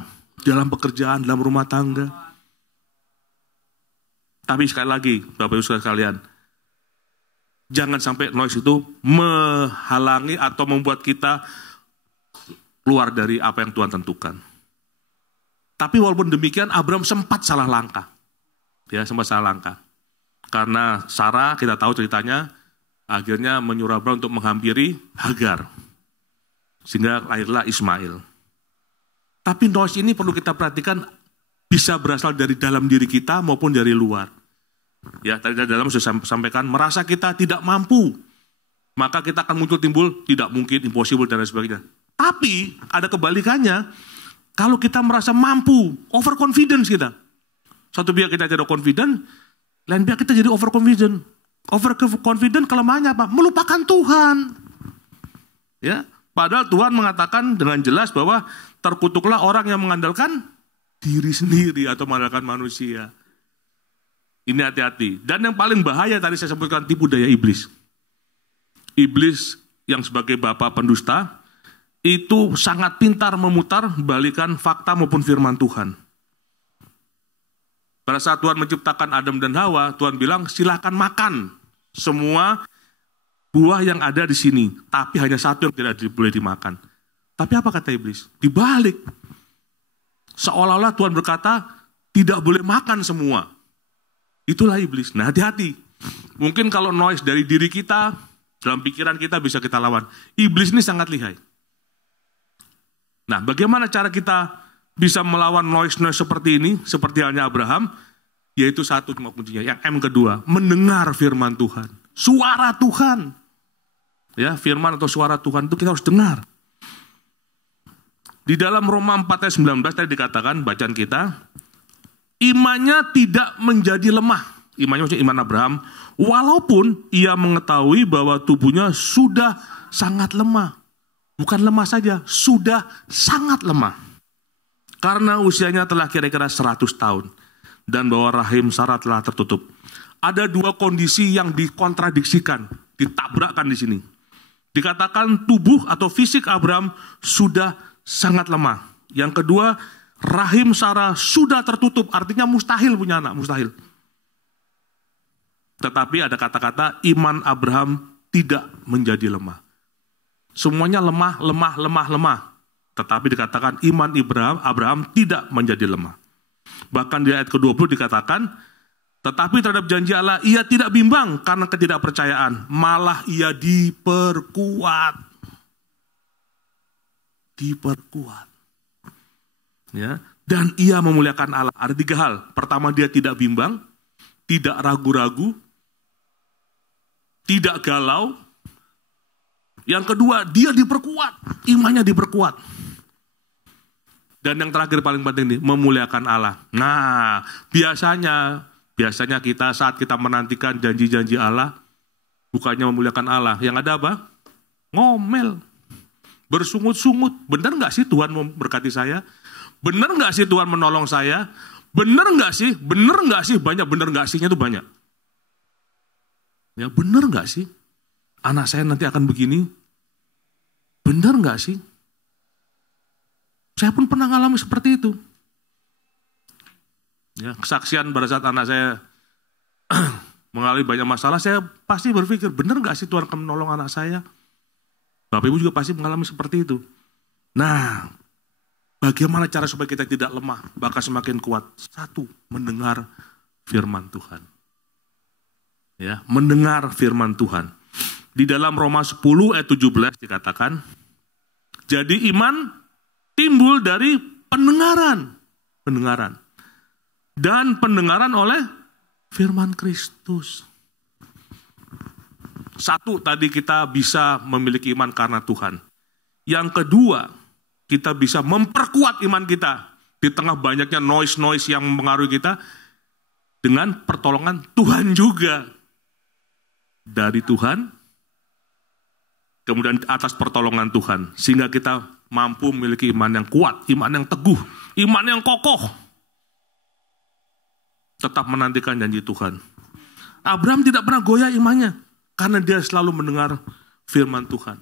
dalam pekerjaan, dalam rumah tangga. Tapi sekali lagi, Bapak Ibu sekalian, jangan sampai noise itu menghalangi atau membuat kita keluar dari apa yang Tuhan tentukan. Tapi walaupun demikian, Abraham sempat salah langkah. Ya, sempat salah langkah. Karena Sarah, kita tahu ceritanya, akhirnya menyuruh Abraham untuk menghampiri Hagar. Sehingga lahirlah Ismail. Tapi noise ini perlu kita perhatikan, bisa berasal dari dalam diri kita maupun dari luar. Ya, tadi dalam sudah sampaikan, merasa kita tidak mampu, maka kita akan timbul tidak mungkin, impossible, dan lain sebagainya. Tapi ada kebalikannya, kalau kita merasa mampu, overconfidence kita. Satu pihak kita jadi confident, lain pihak kita jadi overconfident. Overconfident kelemahannya apa? Melupakan Tuhan. Ya, padahal Tuhan mengatakan dengan jelas bahwa terkutuklah orang yang mengandalkan diri sendiri atau mengandalkan manusia. Ini hati-hati. Dan yang paling bahaya tadi saya sebutkan, tipu daya iblis. Iblis yang sebagai bapa pendusta itu sangat pintar memutar balikan fakta maupun firman Tuhan. Pada saat Tuhan menciptakan Adam dan Hawa, Tuhan bilang silakan makan semua buah yang ada di sini, tapi hanya satu yang tidak boleh dimakan. Tapi apa kata iblis? Dibalik. Seolah-olah Tuhan berkata tidak boleh makan semua. Itulah iblis. Nah, hati-hati. Mungkin kalau noise dari diri kita, dalam pikiran kita bisa kita lawan. Iblis ini sangat lihai. Nah, bagaimana cara kita bisa melawan noise-noise seperti ini, seperti halnya Abraham? Yaitu satu cuma kuncinya. Yang M kedua, mendengar firman Tuhan. Suara Tuhan. Ya, firman atau suara Tuhan itu kita harus dengar. Di dalam Roma 4 ayat 19 tadi dikatakan, bacaan kita, imannya tidak menjadi lemah. Imannya maksudnya iman Abraham. Walaupun ia mengetahui bahwa tubuhnya sudah sangat lemah. Bukan lemah saja, sudah sangat lemah. Karena usianya telah kira-kira 100 tahun. Dan bahwa rahim Sarah telah tertutup. Ada dua kondisi yang dikontradiksikan, ditabrakkan di sini. Dikatakan tubuh atau fisik Abraham sudah sangat lemah. Yang kedua, rahim Sarah sudah tertutup, artinya mustahil punya anak, mustahil. Tetapi ada kata-kata iman Abraham tidak menjadi lemah. Semuanya lemah. Tetapi dikatakan iman Abraham tidak menjadi lemah. Bahkan di ayat ke-20 dikatakan, tetapi terhadap janji Allah ia tidak bimbang karena ketidakpercayaan, malah ia diperkuat. Ya, dan ia memuliakan Allah. Ada tiga hal. Pertama, dia tidak bimbang, tidak ragu-ragu, tidak galau. Yang kedua, dia diperkuat, imannya diperkuat. Dan yang terakhir paling penting nih, memuliakan Allah. Nah, biasanya kita saat kita menantikan janji-janji Allah, bukannya memuliakan Allah, yang ada apa? Ngomel, bersungut-sungut. Benar nggak sih Tuhan memberkati saya? Benar nggak sih Tuhan menolong saya? Benar nggak sih? Benar nggak sih? Banyak benar nggak sihnya tuh banyak. Ya benar nggak sih? Anak saya nanti akan begini? Benar nggak sih? Saya pun pernah ngalami seperti itu. Ya, kesaksian pada saat anak saya mengalami banyak masalah, saya pasti berpikir, benar nggak sih Tuhan akan menolong anak saya? Bapak Ibu juga pasti mengalami seperti itu. Nah, bagaimana cara supaya kita tidak lemah, bahkan semakin kuat? Satu, mendengar firman Tuhan. Ya, mendengar firman Tuhan. Di dalam Roma 10 ayat 17 dikatakan, jadi iman timbul dari pendengaran. Dan pendengaran oleh firman Kristus. Satu, tadi kita bisa memiliki iman karena Tuhan. Yang kedua, kita bisa memperkuat iman kita di tengah banyaknya noise-noise yang mempengaruhi kita dengan pertolongan Tuhan juga. Dari Tuhan, kemudian atas pertolongan Tuhan. Sehingga kita mampu memiliki iman yang kuat, iman yang teguh, iman yang kokoh. Tetap menantikan janji Tuhan. Abraham tidak pernah goyah imannya, karena dia selalu mendengar firman Tuhan.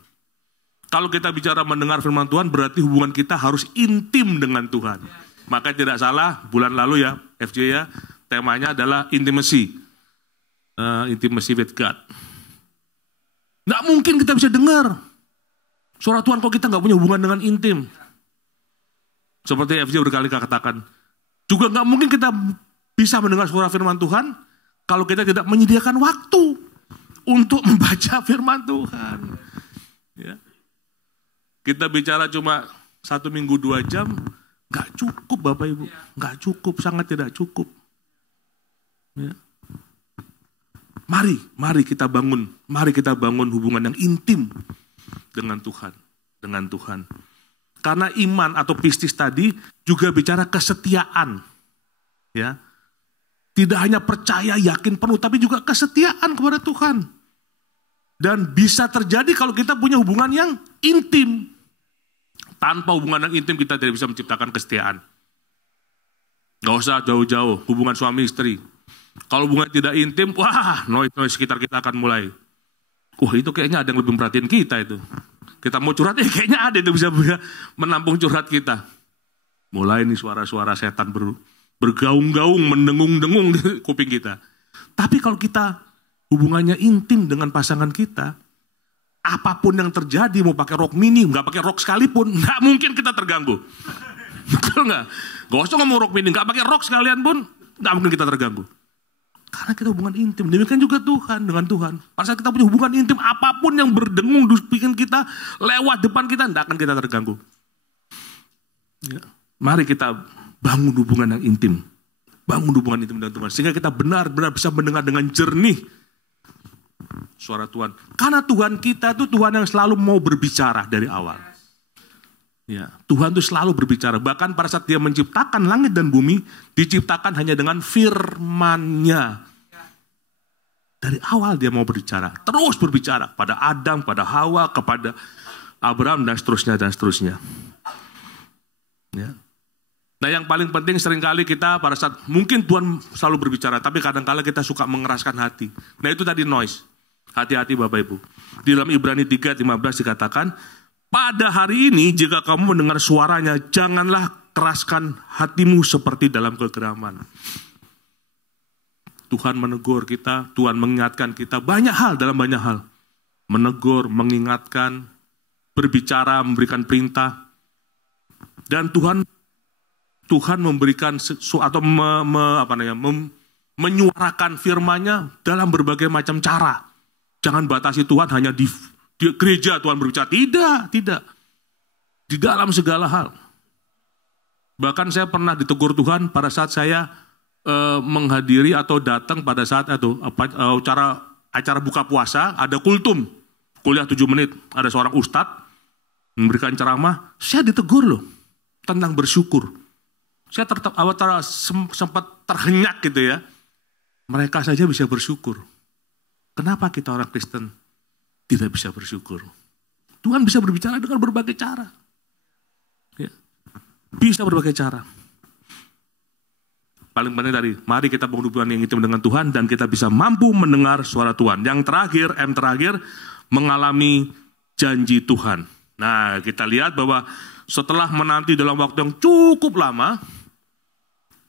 Kalau kita bicara mendengar firman Tuhan, berarti hubungan kita harus intim dengan Tuhan. Maka tidak salah, bulan lalu ya, FJ ya, temanya adalah intimacy. Intimacy with God. Nggak mungkin kita bisa dengar suara Tuhan kalau kita nggak punya hubungan dengan intim. Seperti FJ berkali-kali katakan. Juga nggak mungkin kita bisa mendengar suara firman Tuhan kalau kita tidak menyediakan waktu untuk membaca firman Tuhan. Ya. Kita bicara cuma 1 minggu 2 jam, nggak cukup Bapak Ibu. Nggak cukup, sangat tidak cukup. Ya. Mari kita bangun hubungan yang intim dengan Tuhan. Karena iman atau pistis tadi juga bicara kesetiaan. Ya. Tidak hanya percaya, yakin penuh, tapi juga kesetiaan kepada Tuhan. Dan bisa terjadi kalau kita punya hubungan yang intim. Tanpa hubungan yang intim kita tidak bisa menciptakan kesetiaan. Gak usah jauh-jauh, hubungan suami istri. Kalau hubungan tidak intim, wah, noise sekitar kita akan mulai. Itu kayaknya ada yang lebih merhatiin kita itu. Kita mau curhat, kayaknya ada yang bisa menampung curhat kita. Mulai nih suara-suara setan bergaung-gaung, mendengung-dengung di kuping kita. Tapi kalau kita hubungannya intim dengan pasangan kita, apapun yang terjadi, mau pakai rok mini, nggak pakai rok sekalipun, nggak mungkin kita terganggu. Betul nggak? Gak usah ngomong rok mini, nggak pakai rok sekalian pun, nggak mungkin kita terganggu. Karena kita hubungan intim. Demikian juga Tuhan dengan Tuhan. Pada saat kita punya hubungan intim, apapun yang berdengung bikin kita lewat depan kita, tidak akan kita terganggu. Ya. Mari kita bangun hubungan yang intim. Bangun hubungan intim dengan Tuhan. Sehingga kita benar-benar bisa mendengar dengan jernih suara Tuhan. Karena Tuhan kita itu Tuhan yang selalu mau berbicara dari awal. Ya, Tuhan itu selalu berbicara. Bahkan pada saat dia menciptakan langit dan bumi, diciptakan hanya dengan firman-Nya. Dari awal dia mau berbicara. Terus berbicara pada Adam, pada Hawa, kepada Abraham, dan seterusnya. Ya. Nah yang paling penting seringkali kita pada saat, mungkin Tuhan selalu berbicara, tapi kadang-kala kita suka mengeraskan hati. Nah itu tadi noise. Hati-hati Bapak Ibu. Di dalam Ibrani 3:15 dikatakan, pada hari ini jika kamu mendengar suaranya, janganlah keraskan hatimu seperti dalam kegeraman. Tuhan menegur kita, Tuhan mengingatkan kita banyak hal dalam banyak hal. Menegur, mengingatkan, berbicara, memberikan perintah. Dan Tuhan memberikan atau menyuarakan firman-Nya dalam berbagai macam cara. Jangan batasi Tuhan hanya di gereja Tuhan berbicara. Tidak. Di dalam segala hal. Bahkan saya pernah ditegur Tuhan pada saat saya menghadiri atau datang pada saat itu acara buka puasa, ada kultum kuliah 7 menit, ada seorang ustadz memberikan ceramah, saya ditegur loh tentang bersyukur. Saya sempat terhenyak gitu ya. Mereka saja bisa bersyukur. Kenapa kita orang Kristen tidak bisa bersyukur? Tuhan bisa berbicara dengan berbagai cara. Ya. Bisa berbagai cara. Paling penting tadi, mari kita bangun hubungan yang intim dengan Tuhan dan kita bisa mampu mendengar suara Tuhan. Yang terakhir, M terakhir, mengalami janji Tuhan. Nah, kita lihat bahwa setelah menanti dalam waktu yang cukup lama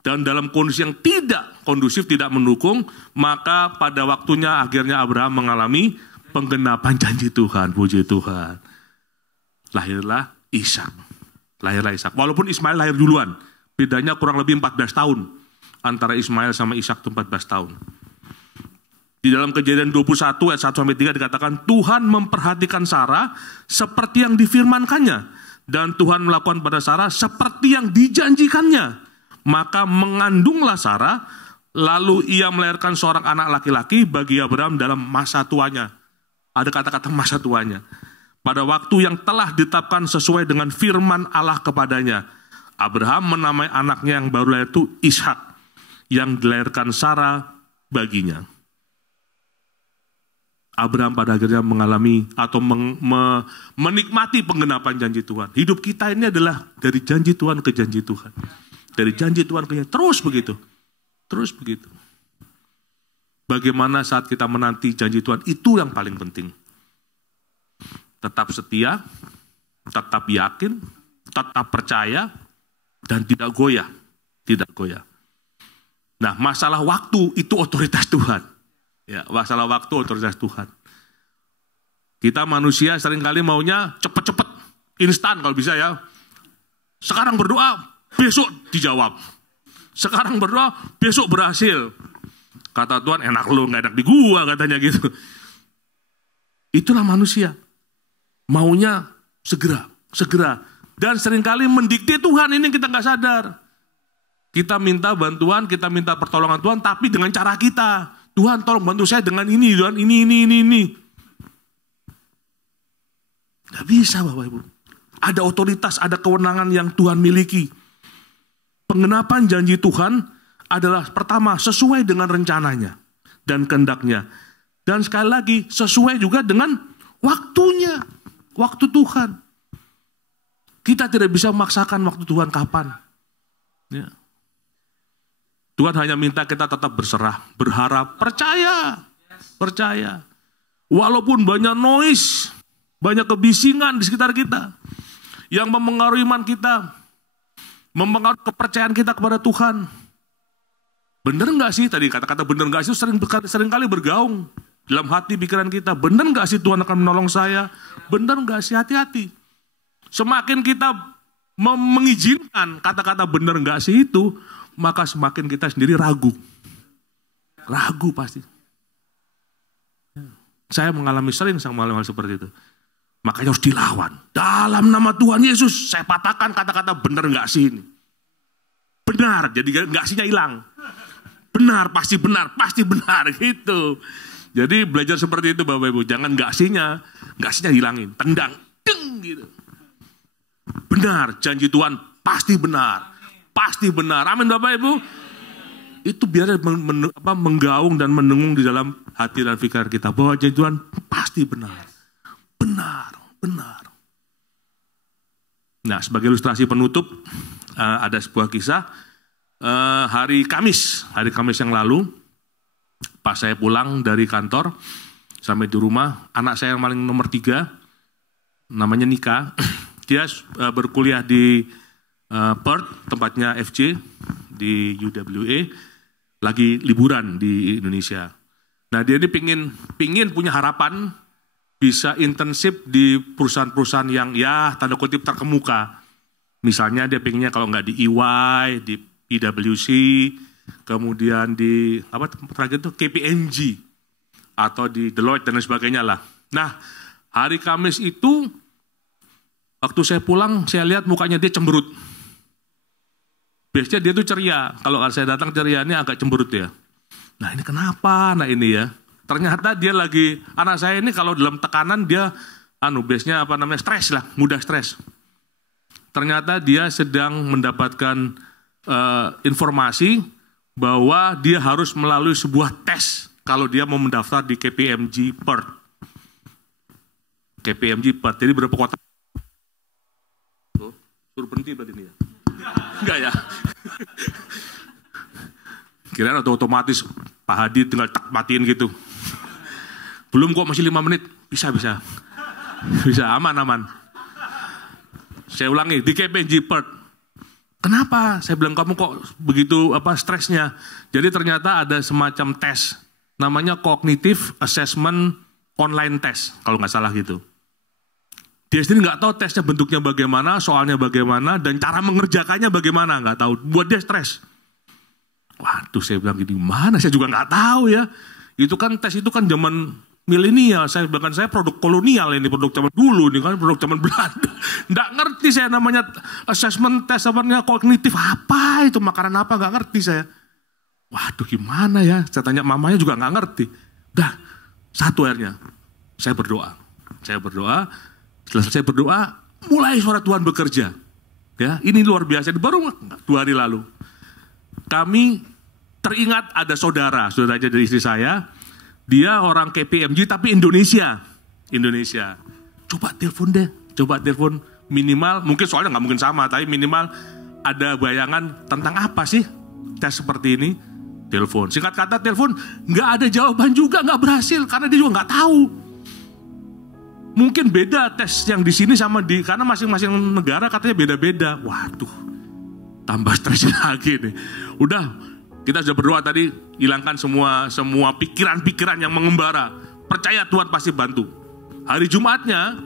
dan dalam kondisi yang tidak kondusif, tidak mendukung, maka pada waktunya akhirnya Abraham mengalami penggenapan janji Tuhan. Puji Tuhan. Lahirlah Ishak. Walaupun Ismail lahir duluan, bedanya kurang lebih 14 tahun. Antara Ismail sama Ishak itu 14 tahun. Di dalam Kejadian 21 ayat 1-3 dikatakan, Tuhan memperhatikan Sarah seperti yang difirmankannya. Dan Tuhan melakukan pada Sarah seperti yang dijanjikannya. Maka mengandunglah Sarah, lalu ia melahirkan seorang anak laki-laki bagi Abraham dalam masa tuanya. Ada kata-kata masa tuanya. Pada waktu yang telah ditetapkan sesuai dengan firman Allah kepadanya. Abraham menamai anaknya yang baru lahir itu Ishak, yang dilahirkan Sarah baginya. Abraham pada akhirnya mengalami atau menikmati penggenapan janji Tuhan. Hidup kita ini adalah dari janji Tuhan ke janji Tuhan. Dari janji Tuhan ke janji, terus begitu. Terus begitu. Bagaimana saat kita menanti janji Tuhan, itu yang paling penting. Tetap setia, tetap yakin, tetap percaya, dan tidak goyah. Tidak goyah. Nah, masalah waktu itu otoritas Tuhan. Ya, masalah waktu otoritas Tuhan. Kita manusia seringkali maunya cepet-cepet, instan kalau bisa ya. Sekarang berdoa, besok dijawab. Sekarang berdoa, besok berhasil. Kata Tuhan, enak lu, gak enak di gua katanya gitu. Itulah manusia. Maunya segera. Dan seringkali mendikte Tuhan, ini kita gak sadar. Kita minta bantuan, kita minta pertolongan Tuhan, tapi dengan cara kita. Tuhan tolong bantu saya dengan ini, Tuhan, ini. Gak bisa Bapak Ibu. Ada otoritas, ada kewenangan yang Tuhan miliki. Penggenapan janji Tuhan adalah pertama, sesuai dengan rencananya dan kehendaknya. Dan sekali lagi, sesuai juga dengan waktunya. Waktu Tuhan. Kita tidak bisa memaksakan waktu Tuhan kapan. Ya. Tuhan hanya minta kita tetap berserah, berharap, percaya. Walaupun banyak noise, banyak kebisingan di sekitar kita, yang mempengaruhi iman kita, mempengaruhi kepercayaan kita kepada Tuhan. Benar nggak sih, tadi kata-kata benar nggak sih seringkali bergaung dalam hati pikiran kita. Benar nggak sih Tuhan akan menolong saya? Benar nggak sih? Hati-hati. Semakin kita mengizinkan kata-kata benar nggak sih itu, maka semakin kita sendiri ragu. Ragu pasti. Saya sering mengalami hal seperti itu. Makanya harus dilawan. Dalam nama Tuhan Yesus, saya patahkan kata-kata benar nggak sih ini. Benar, jadi nggak sihnya hilang. Benar, pasti benar gitu. Jadi belajar seperti itu Bapak Ibu. Jangan nggak sihnya hilangin. Tendang, deng gitu. Benar, janji Tuhan pasti benar. Amin Bapak Ibu. Itu biar menggaung dan mendengung di dalam hati dan pikiran kita bahwa janji Tuhan pasti benar. Nah, sebagai ilustrasi penutup, ada sebuah kisah. Hari Kamis yang lalu, pas saya pulang dari kantor sampai di rumah, anak saya yang paling nomor 3, namanya Nika, dia berkuliah di Perth, tempatnya FJ di UWA, lagi liburan di Indonesia. Nah, dia ini pingin punya harapan bisa intensif di perusahaan-perusahaan yang ya tanda kutip terkemuka. Misalnya dia pinginnya kalau nggak di EY, di PwC, kemudian di terakhir itu KPMG atau di Deloitte dan sebagainya lah. Nah, hari Kamis itu waktu saya pulang, saya lihat mukanya dia cemberut. Biasanya dia tuh ceria. Kalau saya datang cerianya agak cemberut ya. Nah ini kenapa? Nah ini ya. Ternyata dia lagi, anak saya ini kalau dalam tekanan dia, biasanya stres lah, mudah stres. Ternyata dia sedang mendapatkan informasi bahwa dia harus melalui sebuah tes kalau dia mau mendaftar di KPMG Perth. KPMG Perth, jadi berapa kota? Suruh berhenti berarti ini ya? Enggak ya? Kirain otomatis Pak Hadi tinggal matiin gitu. Belum kok, masih 5 menit. Bisa. Bisa, aman. Saya ulangi, di KPMG Perth. Kenapa? Saya bilang kamu kok begitu stresnya. Jadi ternyata ada semacam tes. Namanya Cognitive Assessment Online Test. Kalau nggak salah gitu. Dia sendiri nggak tahu tesnya bentuknya bagaimana, soalnya bagaimana, dan cara mengerjakannya bagaimana. Nggak tahu. Buat dia stres. Waduh, saya bilang gini, mana saya juga nggak tahu ya. Itu kan tes itu kan zaman milenial, saya produk kolonial ini, produk zaman dulu nih kan, produk zaman Belanda. Nggak ngerti saya namanya assessment test, kognitif apa itu, makanan apa, nggak ngerti saya. Waduh gimana ya, saya tanya mamanya juga nggak ngerti. Udah, satu akhirnya, saya berdoa. Setelah saya berdoa, mulai suara Tuhan bekerja. Ya, ini luar biasa, baru 2 hari lalu. Kami teringat ada saudaranya dari istri saya. Dia orang KPMG tapi Indonesia. Coba telepon minimal, mungkin soalnya nggak mungkin sama, tapi minimal ada bayangan tentang apa sih tes seperti ini. Telepon, singkat kata telepon, nggak ada jawaban juga, nggak berhasil karena dia juga nggak tahu. Mungkin beda tes yang di sini sama karena masing-masing negara katanya beda-beda. Waduh, tambah stres lagi nih. Udah. Kita sudah berdoa tadi, hilangkan semua pikiran-pikiran yang mengembara. Percaya Tuhan pasti bantu. Hari Jumatnya,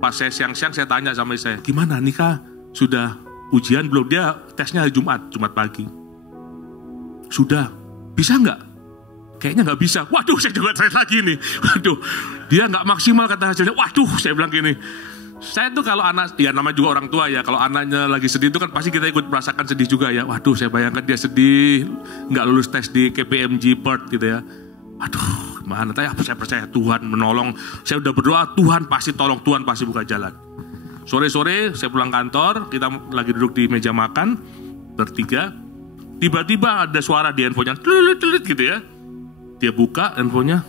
pas saya siang-siang saya tanya sama saya, gimana Nika, sudah ujian belum? Dia tesnya hari Jumat pagi. Sudah, bisa nggak? Kayaknya nggak bisa. Waduh, saya juga stres lagi nih. Waduh, dia nggak maksimal kata hasilnya. Waduh, saya bilang gini. Saya tuh kalau anak, ya namanya juga orang tua ya, kalau anaknya lagi sedih itu kan pasti kita ikut merasakan sedih juga ya. Waduh, saya bayangkan dia sedih, nggak lulus tes di KPMG Perth gitu ya. Waduh, gimana? Tapi saya percaya Tuhan menolong. Saya udah berdoa, Tuhan pasti tolong, Tuhan pasti buka jalan. Sore-sore saya pulang kantor, kita lagi duduk di meja makan, bertiga. Tiba-tiba ada suara di handphonenya, telit gitu ya. Dia buka handphonenya,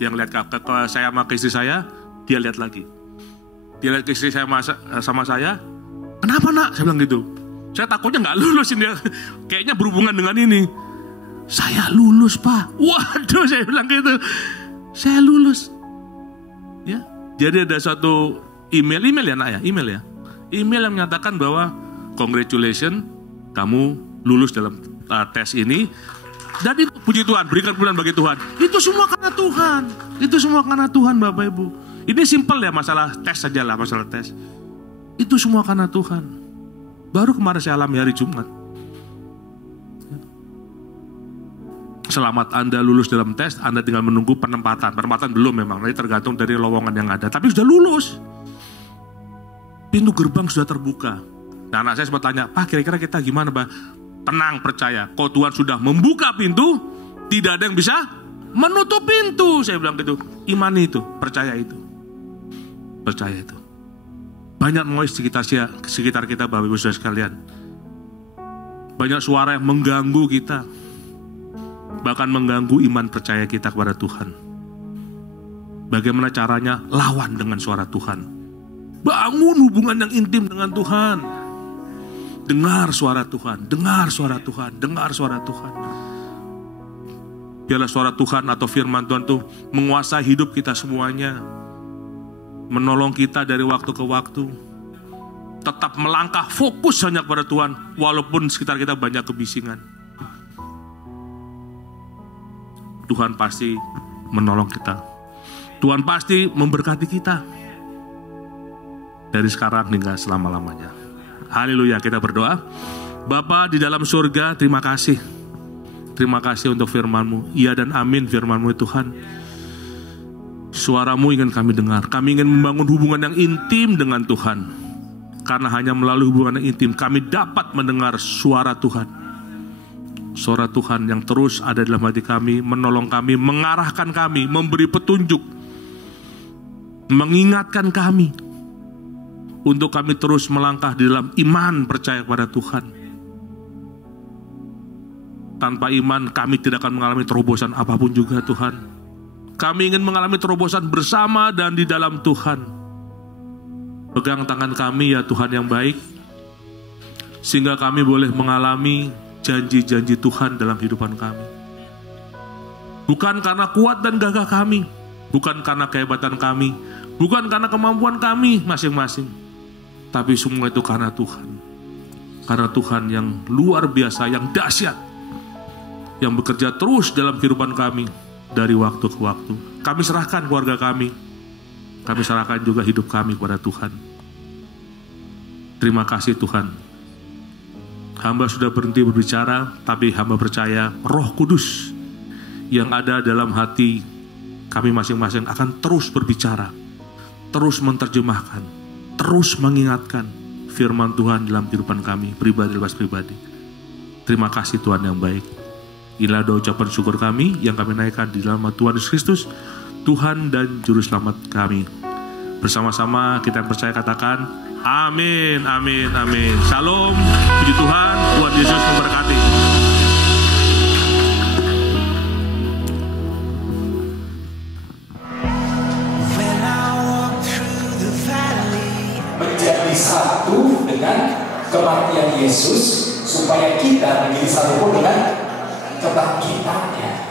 dia ngeliat ke saya sama ke istri saya, dia lihat lagi. Dia lihat istri saya sama saya, kenapa nak? Saya bilang gitu. Saya takutnya nggak lulus ini, kayaknya berhubungan dengan ini. Saya lulus Pak. Waduh, saya bilang gitu. Saya lulus. Ya, jadi ada suatu email ya nak ya, email yang menyatakan bahwa congratulations, kamu lulus dalam tes ini. Dan itu puji Tuhan, berikan pujian bagi Tuhan. Itu semua karena Tuhan. Itu semua karena Tuhan Bapak Ibu. Ini simple ya, masalah tes saja lah, masalah tes. Itu semua karena Tuhan. Baru kemarin saya alami hari Jumat. Selamat Anda lulus dalam tes, Anda tinggal menunggu penempatan. Penempatan belum memang, nanti tergantung dari lowongan yang ada. Tapi sudah lulus. Pintu gerbang sudah terbuka. Nah anak saya sempat tanya, Pak kira-kira kita gimana Pak? Tenang, percaya. Kalau Tuhan sudah membuka pintu, tidak ada yang bisa menutup pintu. Saya bilang gitu. Imani itu, percaya itu. Percaya itu. Banyak noise di sekitar kita Bapak Ibu Saudara sekalian. Banyak suara yang mengganggu kita. Bahkan mengganggu iman percaya kita kepada Tuhan. Bagaimana caranya? Lawan dengan suara Tuhan. Bangun hubungan yang intim dengan Tuhan. Dengar suara Tuhan, dengar suara Tuhan, dengar suara Tuhan. Biarlah suara Tuhan atau firman Tuhan itu menguasai hidup kita semuanya. Menolong kita dari waktu ke waktu. Tetap melangkah fokus hanya kepada Tuhan. Walaupun sekitar kita banyak kebisingan. Tuhan pasti menolong kita. Tuhan pasti memberkati kita. Dari sekarang hingga selama-lamanya. Haleluya, kita berdoa. Bapa di dalam surga, terima kasih. Terima kasih untuk firman-Mu. Iya dan amin firman-Mu Tuhan. Suara-Mu ingin kami dengar. Kami ingin membangun hubungan yang intim dengan Tuhan. Karena hanya melalui hubungan yang intim kami dapat mendengar suara Tuhan. suara Tuhan yang terus ada dalam hati kami, menolong kami, mengarahkan kami, memberi petunjuk, mengingatkan kami untuk kami terus melangkah di dalam iman percaya kepada Tuhan. Tanpa iman kami tidak akan mengalami terobosan apapun juga Tuhan. Kami ingin mengalami terobosan bersama dan di dalam Tuhan. Pegang tangan kami ya Tuhan yang baik, sehingga kami boleh mengalami janji-janji Tuhan dalam kehidupan kami. Bukan karena kuat dan gagah kami, bukan karena kehebatan kami, bukan karena kemampuan kami masing-masing, tapi semua itu karena Tuhan. Karena Tuhan yang luar biasa, yang dahsyat, yang bekerja terus dalam kehidupan kami dari waktu ke waktu. Kami serahkan keluarga kami serahkan juga hidup kami kepada Tuhan. Terima kasih Tuhan. Hamba sudah berhenti berbicara, tapi hamba percaya Roh Kudus yang ada dalam hati kami masing-masing akan terus berbicara, terus menerjemahkan, terus mengingatkan firman Tuhan dalam kehidupan kami, pribadi lepas pribadi. Terima kasih Tuhan yang baik. Inilah doa ucapan syukur kami yang kami naikkan di dalam nama Tuhan Yesus Kristus, Tuhan dan Juru Selamat kami. Bersama-sama kita yang percaya katakan, amin, amin, amin. Shalom, puji Tuhan, Tuhan Yesus memberkati. Menjadi satu dengan kematian Yesus, supaya kita menjadi satu pun dengan kebangkitannya.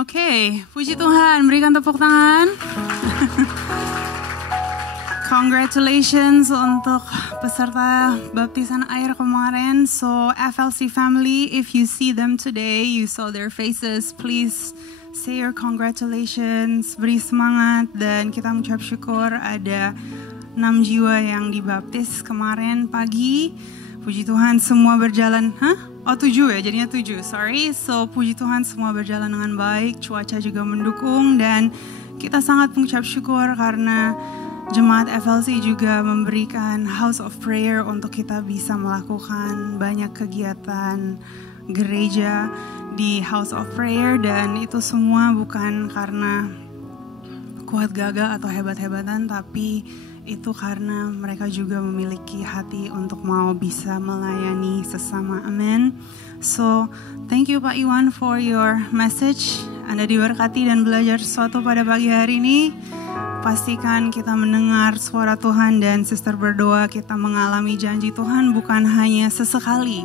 Oke, puji Tuhan, berikan tepuk tangan. Congratulations untuk peserta baptisan air kemarin. So FLC family, if you see them today, you saw their faces, please say your congratulations, beri semangat, dan kita mengucap syukur ada 6 jiwa yang dibaptis kemarin pagi. Puji Tuhan semua berjalan, 7 ya, jadinya 7, sorry. So puji Tuhan semua berjalan dengan baik, cuaca juga mendukung, dan kita sangat mengucap syukur karena Jemaat FLC juga memberikan House of Prayer untuk kita bisa melakukan banyak kegiatan gereja di House of Prayer, dan itu semua bukan karena kuat gagah atau hebat-hebatan, tapi itu karena mereka juga memiliki hati untuk mau bisa melayani sesama. Amin. So, thank you Pak Iwan for your message. Anda diberkati dan belajar sesuatu pada pagi hari ini. Pastikan kita mendengar suara Tuhan, dan sister berdoa kita mengalami janji Tuhan bukan hanya sesekali,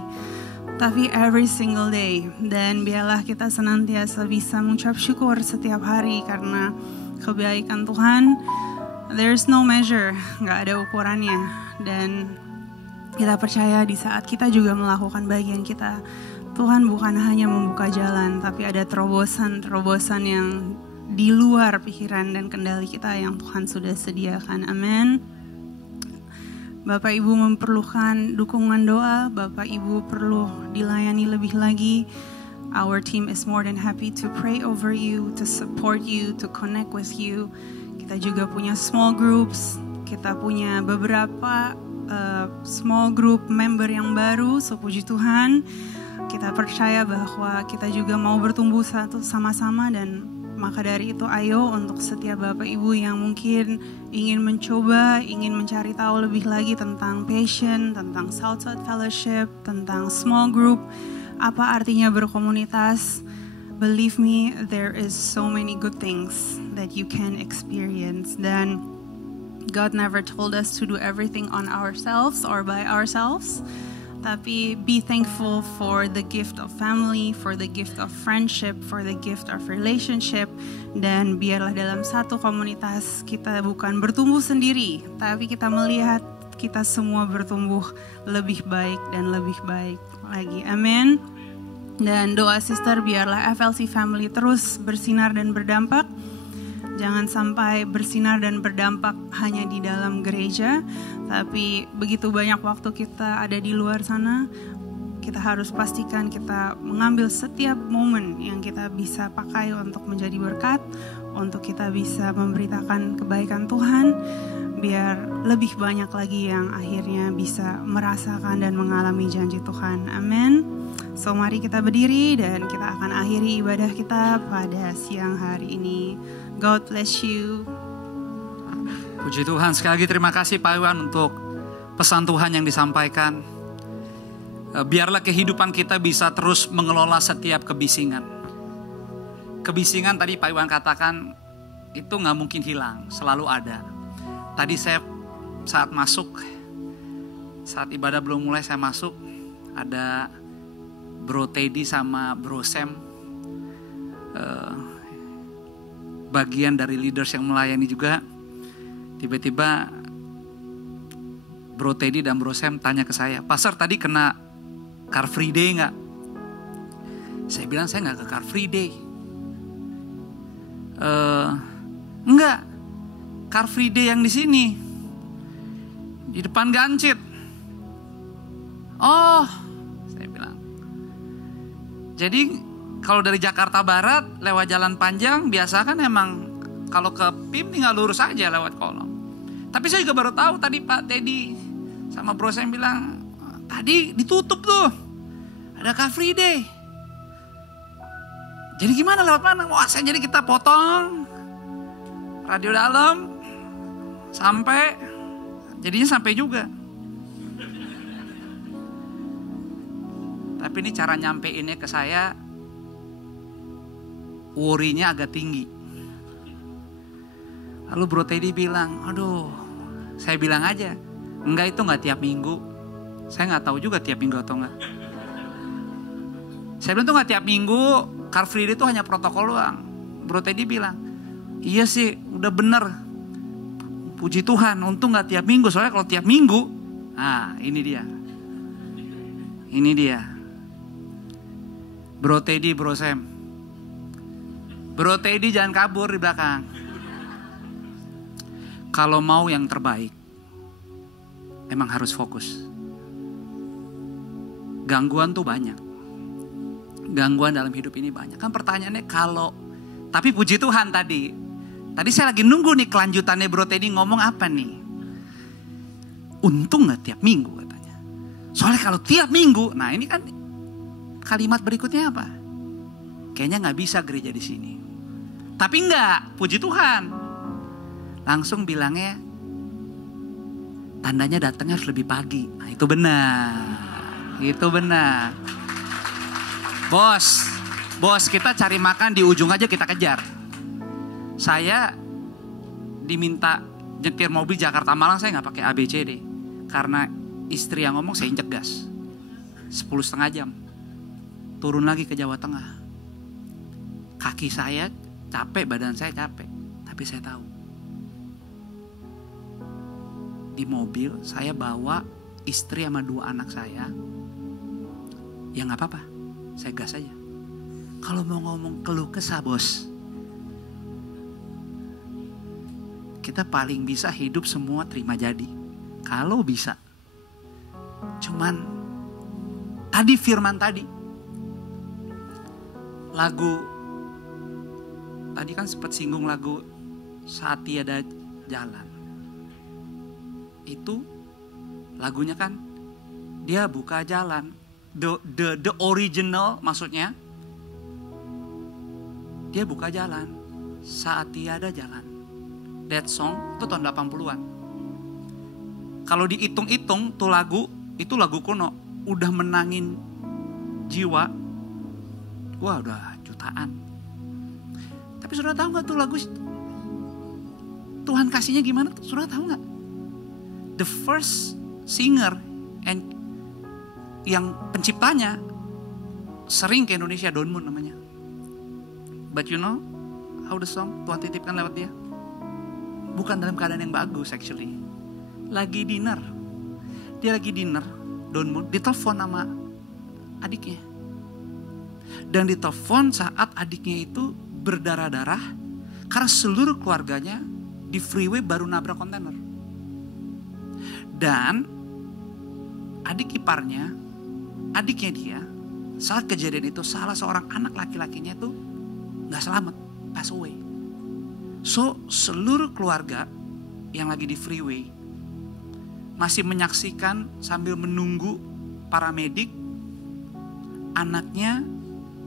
tapi every single day. Dan biarlah kita senantiasa bisa mengucap syukur setiap hari karena kebaikan Tuhan. There's no measure, gak ada ukurannya. Dan kita percaya di saat kita juga melakukan bagian kita, Tuhan bukan hanya membuka jalan, tapi ada terobosan-terobosan yang di luar pikiran dan kendali kita yang Tuhan sudah sediakan. Amin. Bapak Ibu memerlukan dukungan doa, Bapak Ibu perlu dilayani lebih lagi. Our team is more than happy to pray over you, to support you, to connect with you. Kita juga punya small groups, kita punya beberapa small group member yang baru, so puji Tuhan. Kita percaya bahwa kita juga mau bertumbuh satu sama-sama, dan maka dari itu ayo untuk setiap Bapak Ibu yang mungkin ingin mencoba, ingin mencari tahu lebih lagi tentang passion, tentang Southside Fellowship, tentang small group, apa artinya berkomunitas. Believe me, there is so many good things that you can experience. Dan God never told us to do everything on ourselves or by ourselves. tapi be thankful for the gift of family, for the gift of friendship, for the gift of relationship. Dan biarlah dalam satu komunitas kita bukan bertumbuh sendiri, tapi kita melihat kita semua bertumbuh lebih baik dan lebih baik lagi. Amin. Dan doa sister, biarlah FLC Family terus bersinar dan berdampak. Jangan sampai bersinar dan berdampak hanya di dalam gereja, tapi begitu banyak waktu kita ada di luar sana, kita harus pastikan kita mengambil setiap momen yang kita bisa pakai untuk menjadi berkat, untuk kita bisa memberitakan kebaikan Tuhan, biar lebih banyak lagi yang akhirnya bisa merasakan dan mengalami janji Tuhan. Amin. So mari kita berdiri dan kita akan akhiri ibadah kita pada siang hari ini. God bless you. Puji Tuhan, sekali lagi terima kasih Pak Iwan untuk pesan Tuhan yang disampaikan. Biarlah kehidupan kita bisa terus mengelola setiap kebisingan. Kebisingan tadi Pak Iwan katakan itu gak mungkin hilang, selalu ada. Tadi saya saat ibadah belum mulai saya masuk, ada Bro Teddy sama Bro Sam, bagian dari leaders yang melayani juga. Tiba-tiba Bro Teddy dan Bro Sam tanya ke saya, Pastor tadi kena Car Free Day gak? Saya bilang saya gak ke Car Free Day. Enggak, Car Free Day yang di sini, di depan Gancit. Oh, saya bilang. Jadi kalau dari Jakarta Barat lewat jalan panjang biasa kan emang kalau ke PIM tinggal lurus aja lewat kolong. Tapi saya juga baru tahu tadi Pak Teddy sama Bro saya bilang tadi ditutup tuh, ada Car Free Day. Jadi gimana lewat mana? Wah, jadi kita potong radio dalam sampai, jadinya sampai juga. Tapi ini cara nyampeinnya ke saya, worry-nya agak tinggi. Lalu Bro Teddy bilang, aduh, saya bilang aja, enggak itu enggak tiap minggu. Saya enggak tahu juga tiap minggu atau enggak. Saya bilang itu enggak tiap minggu, Car Free Day itu hanya protokol doang. Bro Teddy bilang, iya sih, udah bener. Puji Tuhan, untung enggak tiap minggu. Soalnya kalau tiap minggu, nah ini dia. Ini dia. Bro Teddy, Bro Sam. Bro Teddy jangan kabur di belakang. Kalau mau yang terbaik, emang harus fokus. Gangguan tuh banyak. Gangguan dalam hidup ini banyak. Kan pertanyaannya kalau, tapi puji Tuhan tadi saya lagi nunggu nih kelanjutannya Bro Teddy ngomong apa nih. Untung gak tiap minggu katanya. Soalnya kalau tiap minggu, nah ini kan kalimat berikutnya apa? Kayaknya gak bisa gereja di sini. Tapi enggak, puji Tuhan. Langsung bilangnya, tandanya datangnya harus lebih pagi. Nah itu benar. Itu benar. Bos kita cari makan di ujung aja kita kejar. Saya diminta nyetir mobil Jakarta Malang, saya gak pakai ABCD. Karena istri yang ngomong saya injek gas. 10,5 jam. Turun lagi ke Jawa Tengah. Kaki saya capek, badan saya capek. Tapi saya tahu. Di mobil saya bawa istri sama 2 anak saya. Ya gak apa-apa, saya gas aja. Kalau mau ngomong keluh kesah bos, kita paling bisa hidup semua terima jadi. Kalau bisa. Cuman tadi firman tadi, lagu tadi kan sempat singgung lagu Saat Tiada Jalan. Itu lagunya kan dia buka jalan. The original maksudnya dia buka jalan saat tiada jalan. That song itu tahun 80-an. Kalau dihitung-hitung tuh lagu, itu lagu kuno, udah menangin jiwa. Wah, udah jutaan. Tapi saudara tahu gak tuh lagu Tuhan kasihnya gimana? Saudara tahu gak? The first singer and yang penciptanya sering ke Indonesia, Don Moon namanya. But you know how the song Tuhan titipkan lewat dia? Bukan dalam keadaan yang bagus actually. Lagi dinner. Dia lagi dinner, Don Moon, ditelepon sama adiknya. Dan ditelepon saat adiknya itu berdarah-darah karena seluruh keluarganya di freeway baru nabrak kontainer. Dan adik iparnya, adiknya dia, saat kejadian itu salah seorang anak laki-lakinya itu gak selamat, pass away. So seluruh keluarga yang lagi di freeway masih menyaksikan sambil menunggu paramedik, anaknya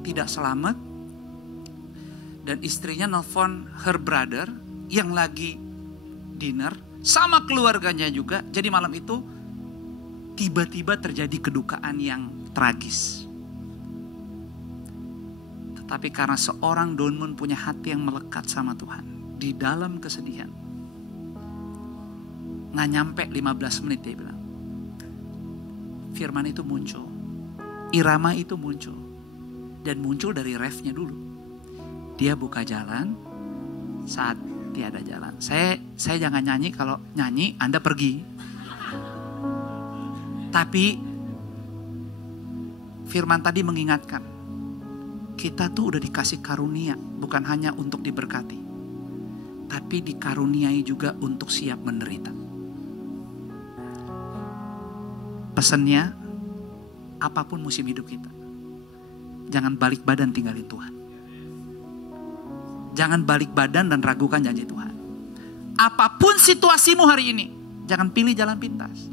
tidak selamat. Dan istrinya nelfon her brother yang lagi dinner sama keluarganya juga. Jadi malam itu tiba-tiba terjadi kedukaan yang tragis. Tetapi karena seorang Don Moon punya hati yang melekat sama Tuhan, di dalam kesedihan, nggak nyampe 15 menit dia bilang, firman itu muncul, irama itu muncul, dan muncul dari refnya dulu. Dia buka jalan saat tiada jalan. Saya jangan nyanyi, kalau nyanyi Anda pergi. Tapi firman tadi mengingatkan, kita tuh udah dikasih karunia, bukan hanya untuk diberkati, tapi dikaruniai juga untuk siap menderita. Pesannya, apapun musim hidup kita, jangan balik badan tinggalin Tuhan. Jangan balik badan dan ragukan janji Tuhan. Apapun situasimu hari ini, jangan pilih jalan pintas.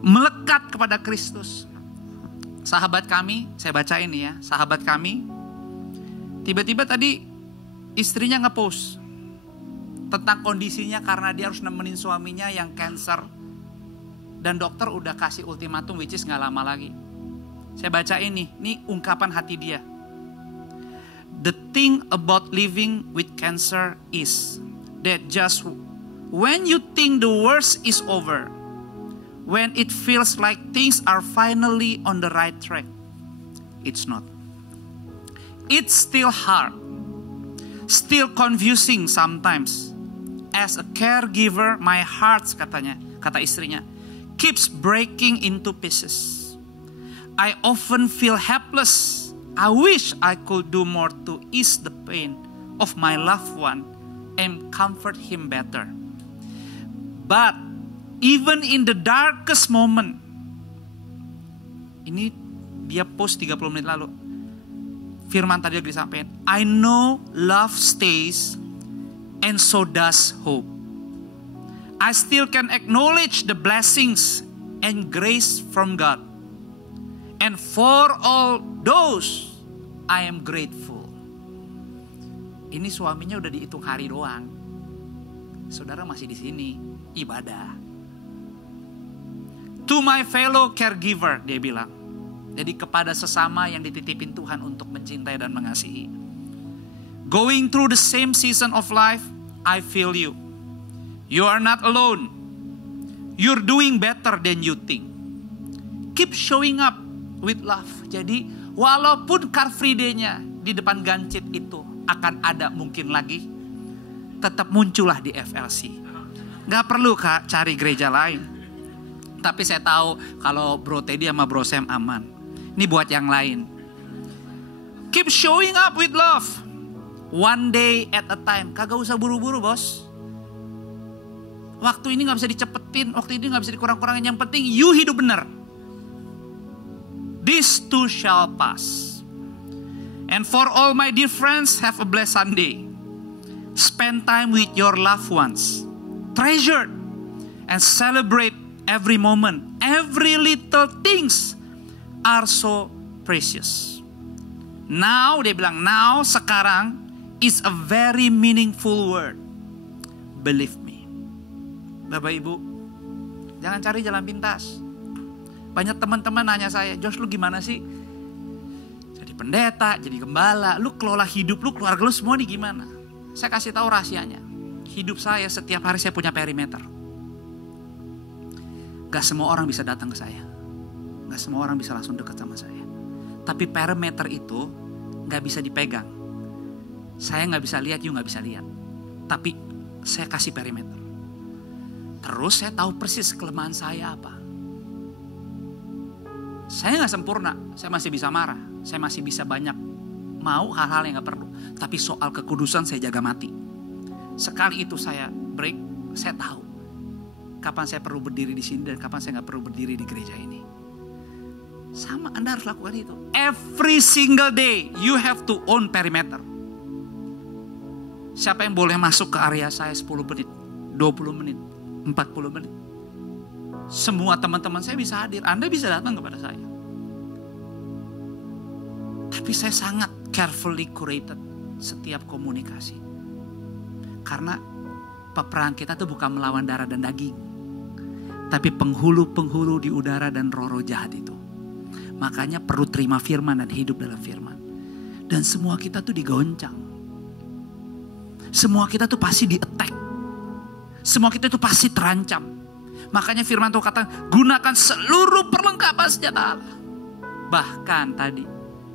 Melekat kepada Kristus. Sahabat kami, saya baca ini ya, sahabat kami, tiba-tiba tadi istrinya nge-post tentang kondisinya karena dia harus nemenin suaminya yang cancer. Dan dokter udah kasih ultimatum, which is gak lama lagi. Saya baca ini ungkapan hati dia. The thing about living with cancer is that just when you think the worst is over, when it feels like things are finally on the right track, it's not. It's still hard, still confusing sometimes. As a caregiver, my heart, kata istrinya, keeps breaking into pieces. I often feel helpless. I wish I could do more to ease the pain of my loved one and comfort him better. But even in the darkest moment, ini dia post 30 menit lalu, firman tadi lagi disampaikan, I know love stays and so does hope. I still can acknowledge the blessings and grace from God. And for all those, I am grateful. Ini suaminya udah dihitung hari doang. Saudara masih di sini, ibadah. To my fellow caregiver, dia bilang. Jadi kepada sesama yang dititipin Tuhan untuk mencintai dan mengasihi. Going through the same season of life, I feel you. You are not alone. You're doing better than you think. Keep showing up with love. Jadi walaupun Car Free Day-nya di depan Gancit itu akan ada mungkin lagi, tetap muncullah di FLC. Gak perlu Kak cari gereja lain. Tapi saya tahu kalau Bro Teddy sama Bro Sam aman. Ini buat yang lain. Keep showing up with love. One day at a time. Kagak usah buru-buru bos. Waktu ini gak bisa dicepetin. Waktu ini gak bisa dikurang-kurangin. Yang penting you hidup benar. This too shall pass. And for all my dear friends, have a blessed Sunday. Spend time with your loved ones. Treasure and celebrate every moment. Every little things are so precious. Now, dia bilang, now, sekarang is a very meaningful word. Believe me. Bapak Ibu, jangan cari jalan pintas. Banyak teman-teman nanya saya, Josh lu gimana sih? Jadi pendeta, jadi gembala, lu kelola hidup lu, keluarga lu semua nih gimana? Saya kasih tahu rahasianya. Hidup saya setiap hari saya punya perimeter. Gak semua orang bisa datang ke saya. Gak semua orang bisa langsung dekat sama saya. Tapi perimeter itu gak bisa dipegang. Saya gak bisa lihat, you gak bisa lihat. Tapi saya kasih perimeter. Terus saya tahu persis kelemahan saya apa. Saya gak sempurna, saya masih bisa marah. Saya masih bisa banyak mau hal-hal yang gak perlu. Tapi soal kekudusan saya jaga mati. Sekali itu saya break, saya tahu kapan saya perlu berdiri di sini dan kapan saya gak perlu berdiri di gereja ini. Sama, Anda harus lakukan itu. Every single day you have to own perimeter. Siapa yang boleh masuk ke area saya 10 menit, 20 menit, 40 menit. Semua teman-teman saya bisa hadir. Anda bisa datang kepada saya. Tapi saya sangat carefully curated setiap komunikasi. Karena peperangan kita tuh bukan melawan darah dan daging. Tapi penghulu-penghulu di udara dan roh-roh jahat itu. Makanya perlu terima firman dan hidup dalam firman. Dan semua kita tuh digoncang. Semua kita tuh pasti di-attack. Semua kita tuh pasti terancam. Makanya firman Tuhan kata, gunakan seluruh perlengkapan senjata Allah. Bahkan tadi,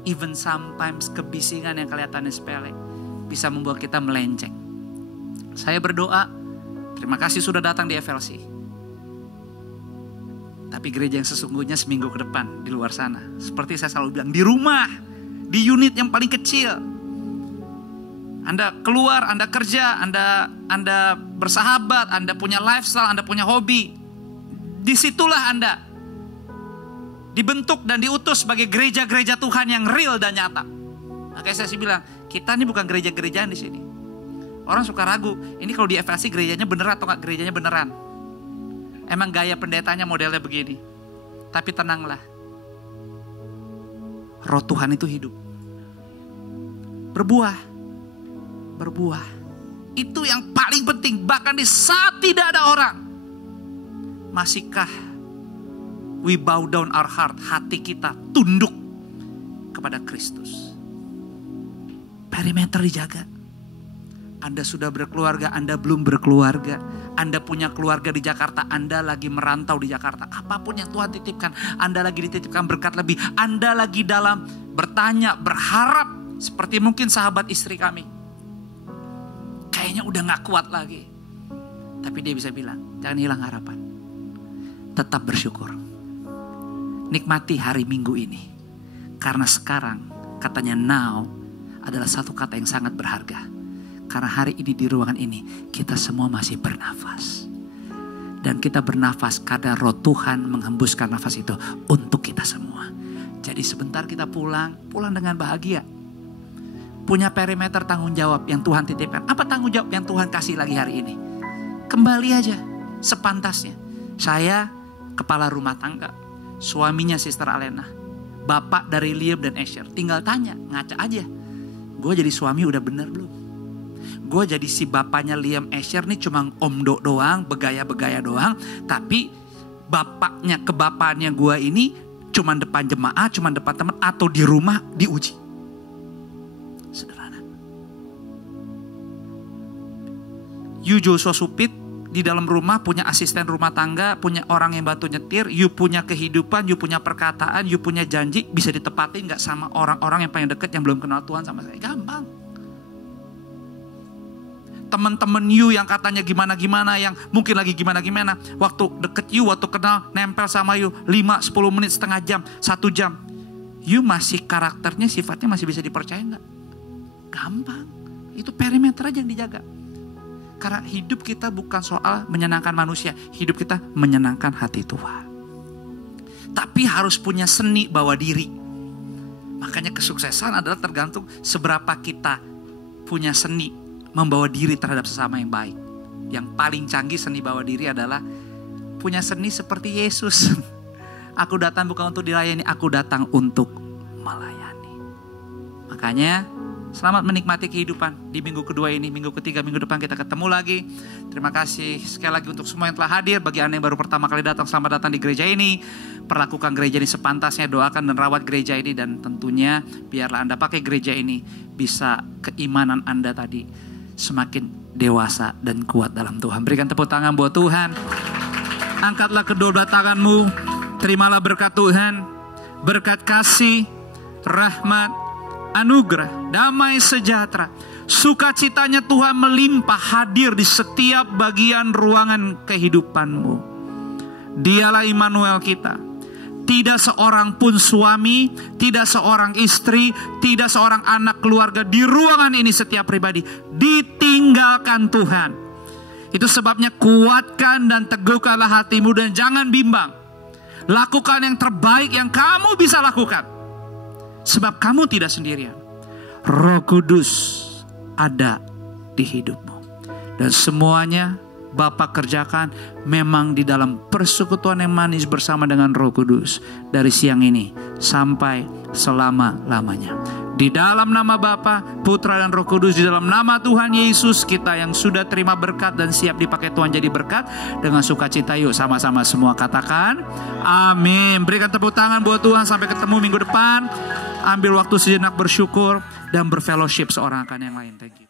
even sometimes kebisingan yang kelihatannya sepele bisa membuat kita melenceng. Saya berdoa, terima kasih sudah datang di FLC. Tapi gereja yang sesungguhnya seminggu ke depan di luar sana. Seperti saya selalu bilang, di rumah, di unit yang paling kecil. Anda keluar, Anda kerja, Anda bersahabat, Anda punya lifestyle, Anda punya hobi. Disitulah Anda dibentuk dan diutus sebagai gereja-gereja Tuhan yang real dan nyata. Makanya saya sih bilang, kita ini bukan gereja-gerejaan di sini. Orang suka ragu, ini kalau di FLC gerejanya beneran atau enggak gerejanya beneran. Emang gaya pendetanya modelnya begini. Tapi tenanglah. Roh Tuhan itu hidup. Berbuah. Berbuah. Itu yang paling penting. Bahkan di saat tidak ada orang. Masihkah we bow down our heart, hati kita tunduk kepada Kristus. Perimeter dijaga. Anda sudah berkeluarga, Anda belum berkeluarga. Anda punya keluarga di Jakarta, Anda lagi merantau di Jakarta. Apapun yang Tuhan titipkan, Anda lagi dititipkan berkat lebih. Anda lagi dalam bertanya, berharap. Seperti mungkin sahabat istri kami. Kayaknya udah gak kuat lagi. Tapi dia bisa bilang, jangan hilang harapan. Tetap bersyukur. Nikmati hari Minggu ini. Karena sekarang katanya now adalah satu kata yang sangat berharga. Karena hari ini di ruangan ini kita semua masih bernafas. Dan kita bernafas karena roh Tuhan menghembuskan nafas itu untuk kita semua. Jadi sebentar kita pulang dengan bahagia. Punya perimeter tanggung jawab yang Tuhan titipkan. Apa tanggung jawab yang Tuhan kasih lagi hari ini? Kembali aja sepantasnya. Saya kepala rumah tangga. Suaminya Sister Alena. Bapak dari Liam dan Asher. Tinggal tanya, ngaca aja. Gue jadi suami udah bener belum? Gue jadi si bapaknya Liam Asher nih cuma omdo doang, begaya-begaya doang. Tapi bapaknya kebapaannya gue ini cuma depan jemaah, cuma depan teman atau di rumah diuji. Sederhana. You Joshua Supit di dalam rumah punya asisten rumah tangga, punya orang yang bantu nyetir, you punya kehidupan, you punya perkataan, you punya janji, bisa ditepatin gak sama orang-orang yang paling dekat yang belum kenal Tuhan sama saya? Gampang. Teman-teman you yang katanya gimana-gimana, yang mungkin lagi gimana-gimana, waktu deket you, waktu kenal, nempel sama you 5-10 menit, setengah jam, 1 jam, you masih karakternya, sifatnya masih bisa dipercaya gak? Gampang. Itu perimeter aja yang dijaga. Karena hidup kita bukan soal menyenangkan manusia, hidup kita menyenangkan hati Tuhan. Tapi harus punya seni bawa diri. Makanya kesuksesan adalah tergantung seberapa kita punya seni membawa diri terhadap sesama yang baik. Yang paling canggih seni bawa diri adalah punya seni seperti Yesus. Aku datang bukan untuk dilayani, aku datang untuk melayani. Makanya selamat menikmati kehidupan di minggu kedua ini. Minggu ketiga, minggu depan kita ketemu lagi. Terima kasih sekali lagi untuk semua yang telah hadir. Bagi Anda yang baru pertama kali datang, selamat datang di gereja ini. Perlakukan gereja ini sepantasnya, doakan dan rawat gereja ini. Dan tentunya biarlah Anda pakai gereja ini, bisa keimanan Anda tadi semakin dewasa dan kuat dalam Tuhan. Berikan tepuk tangan buat Tuhan. Angkatlah kedua belah tanganmu. Terimalah berkat Tuhan, berkat kasih, rahmat, anugerah, damai sejahtera, sukacitanya Tuhan melimpah hadir di setiap bagian ruangan kehidupanmu. Dialah Immanuel kita. Tidak seorang pun suami, tidak seorang istri, tidak seorang anak keluarga di ruangan ini setiap pribadi ditinggalkan Tuhan. Itu sebabnya kuatkan dan teguhkanlah hatimu dan jangan bimbang. Lakukan yang terbaik yang kamu bisa lakukan. Sebab kamu tidak sendirian. Roh Kudus ada di hidupmu. Dan semuanya Bapa kerjakan memang di dalam persekutuan yang manis bersama dengan Roh Kudus. Dari siang ini sampai selama-lamanya. Di dalam nama Bapa, Putra dan Roh Kudus, di dalam nama Tuhan Yesus, kita yang sudah terima berkat dan siap dipakai Tuhan jadi berkat, dengan sukacita yuk sama-sama semua katakan amin. Berikan tepuk tangan buat Tuhan. Sampai ketemu minggu depan. Ambil waktu sejenak bersyukur dan berfellowship seorang akan yang lain. Thank you.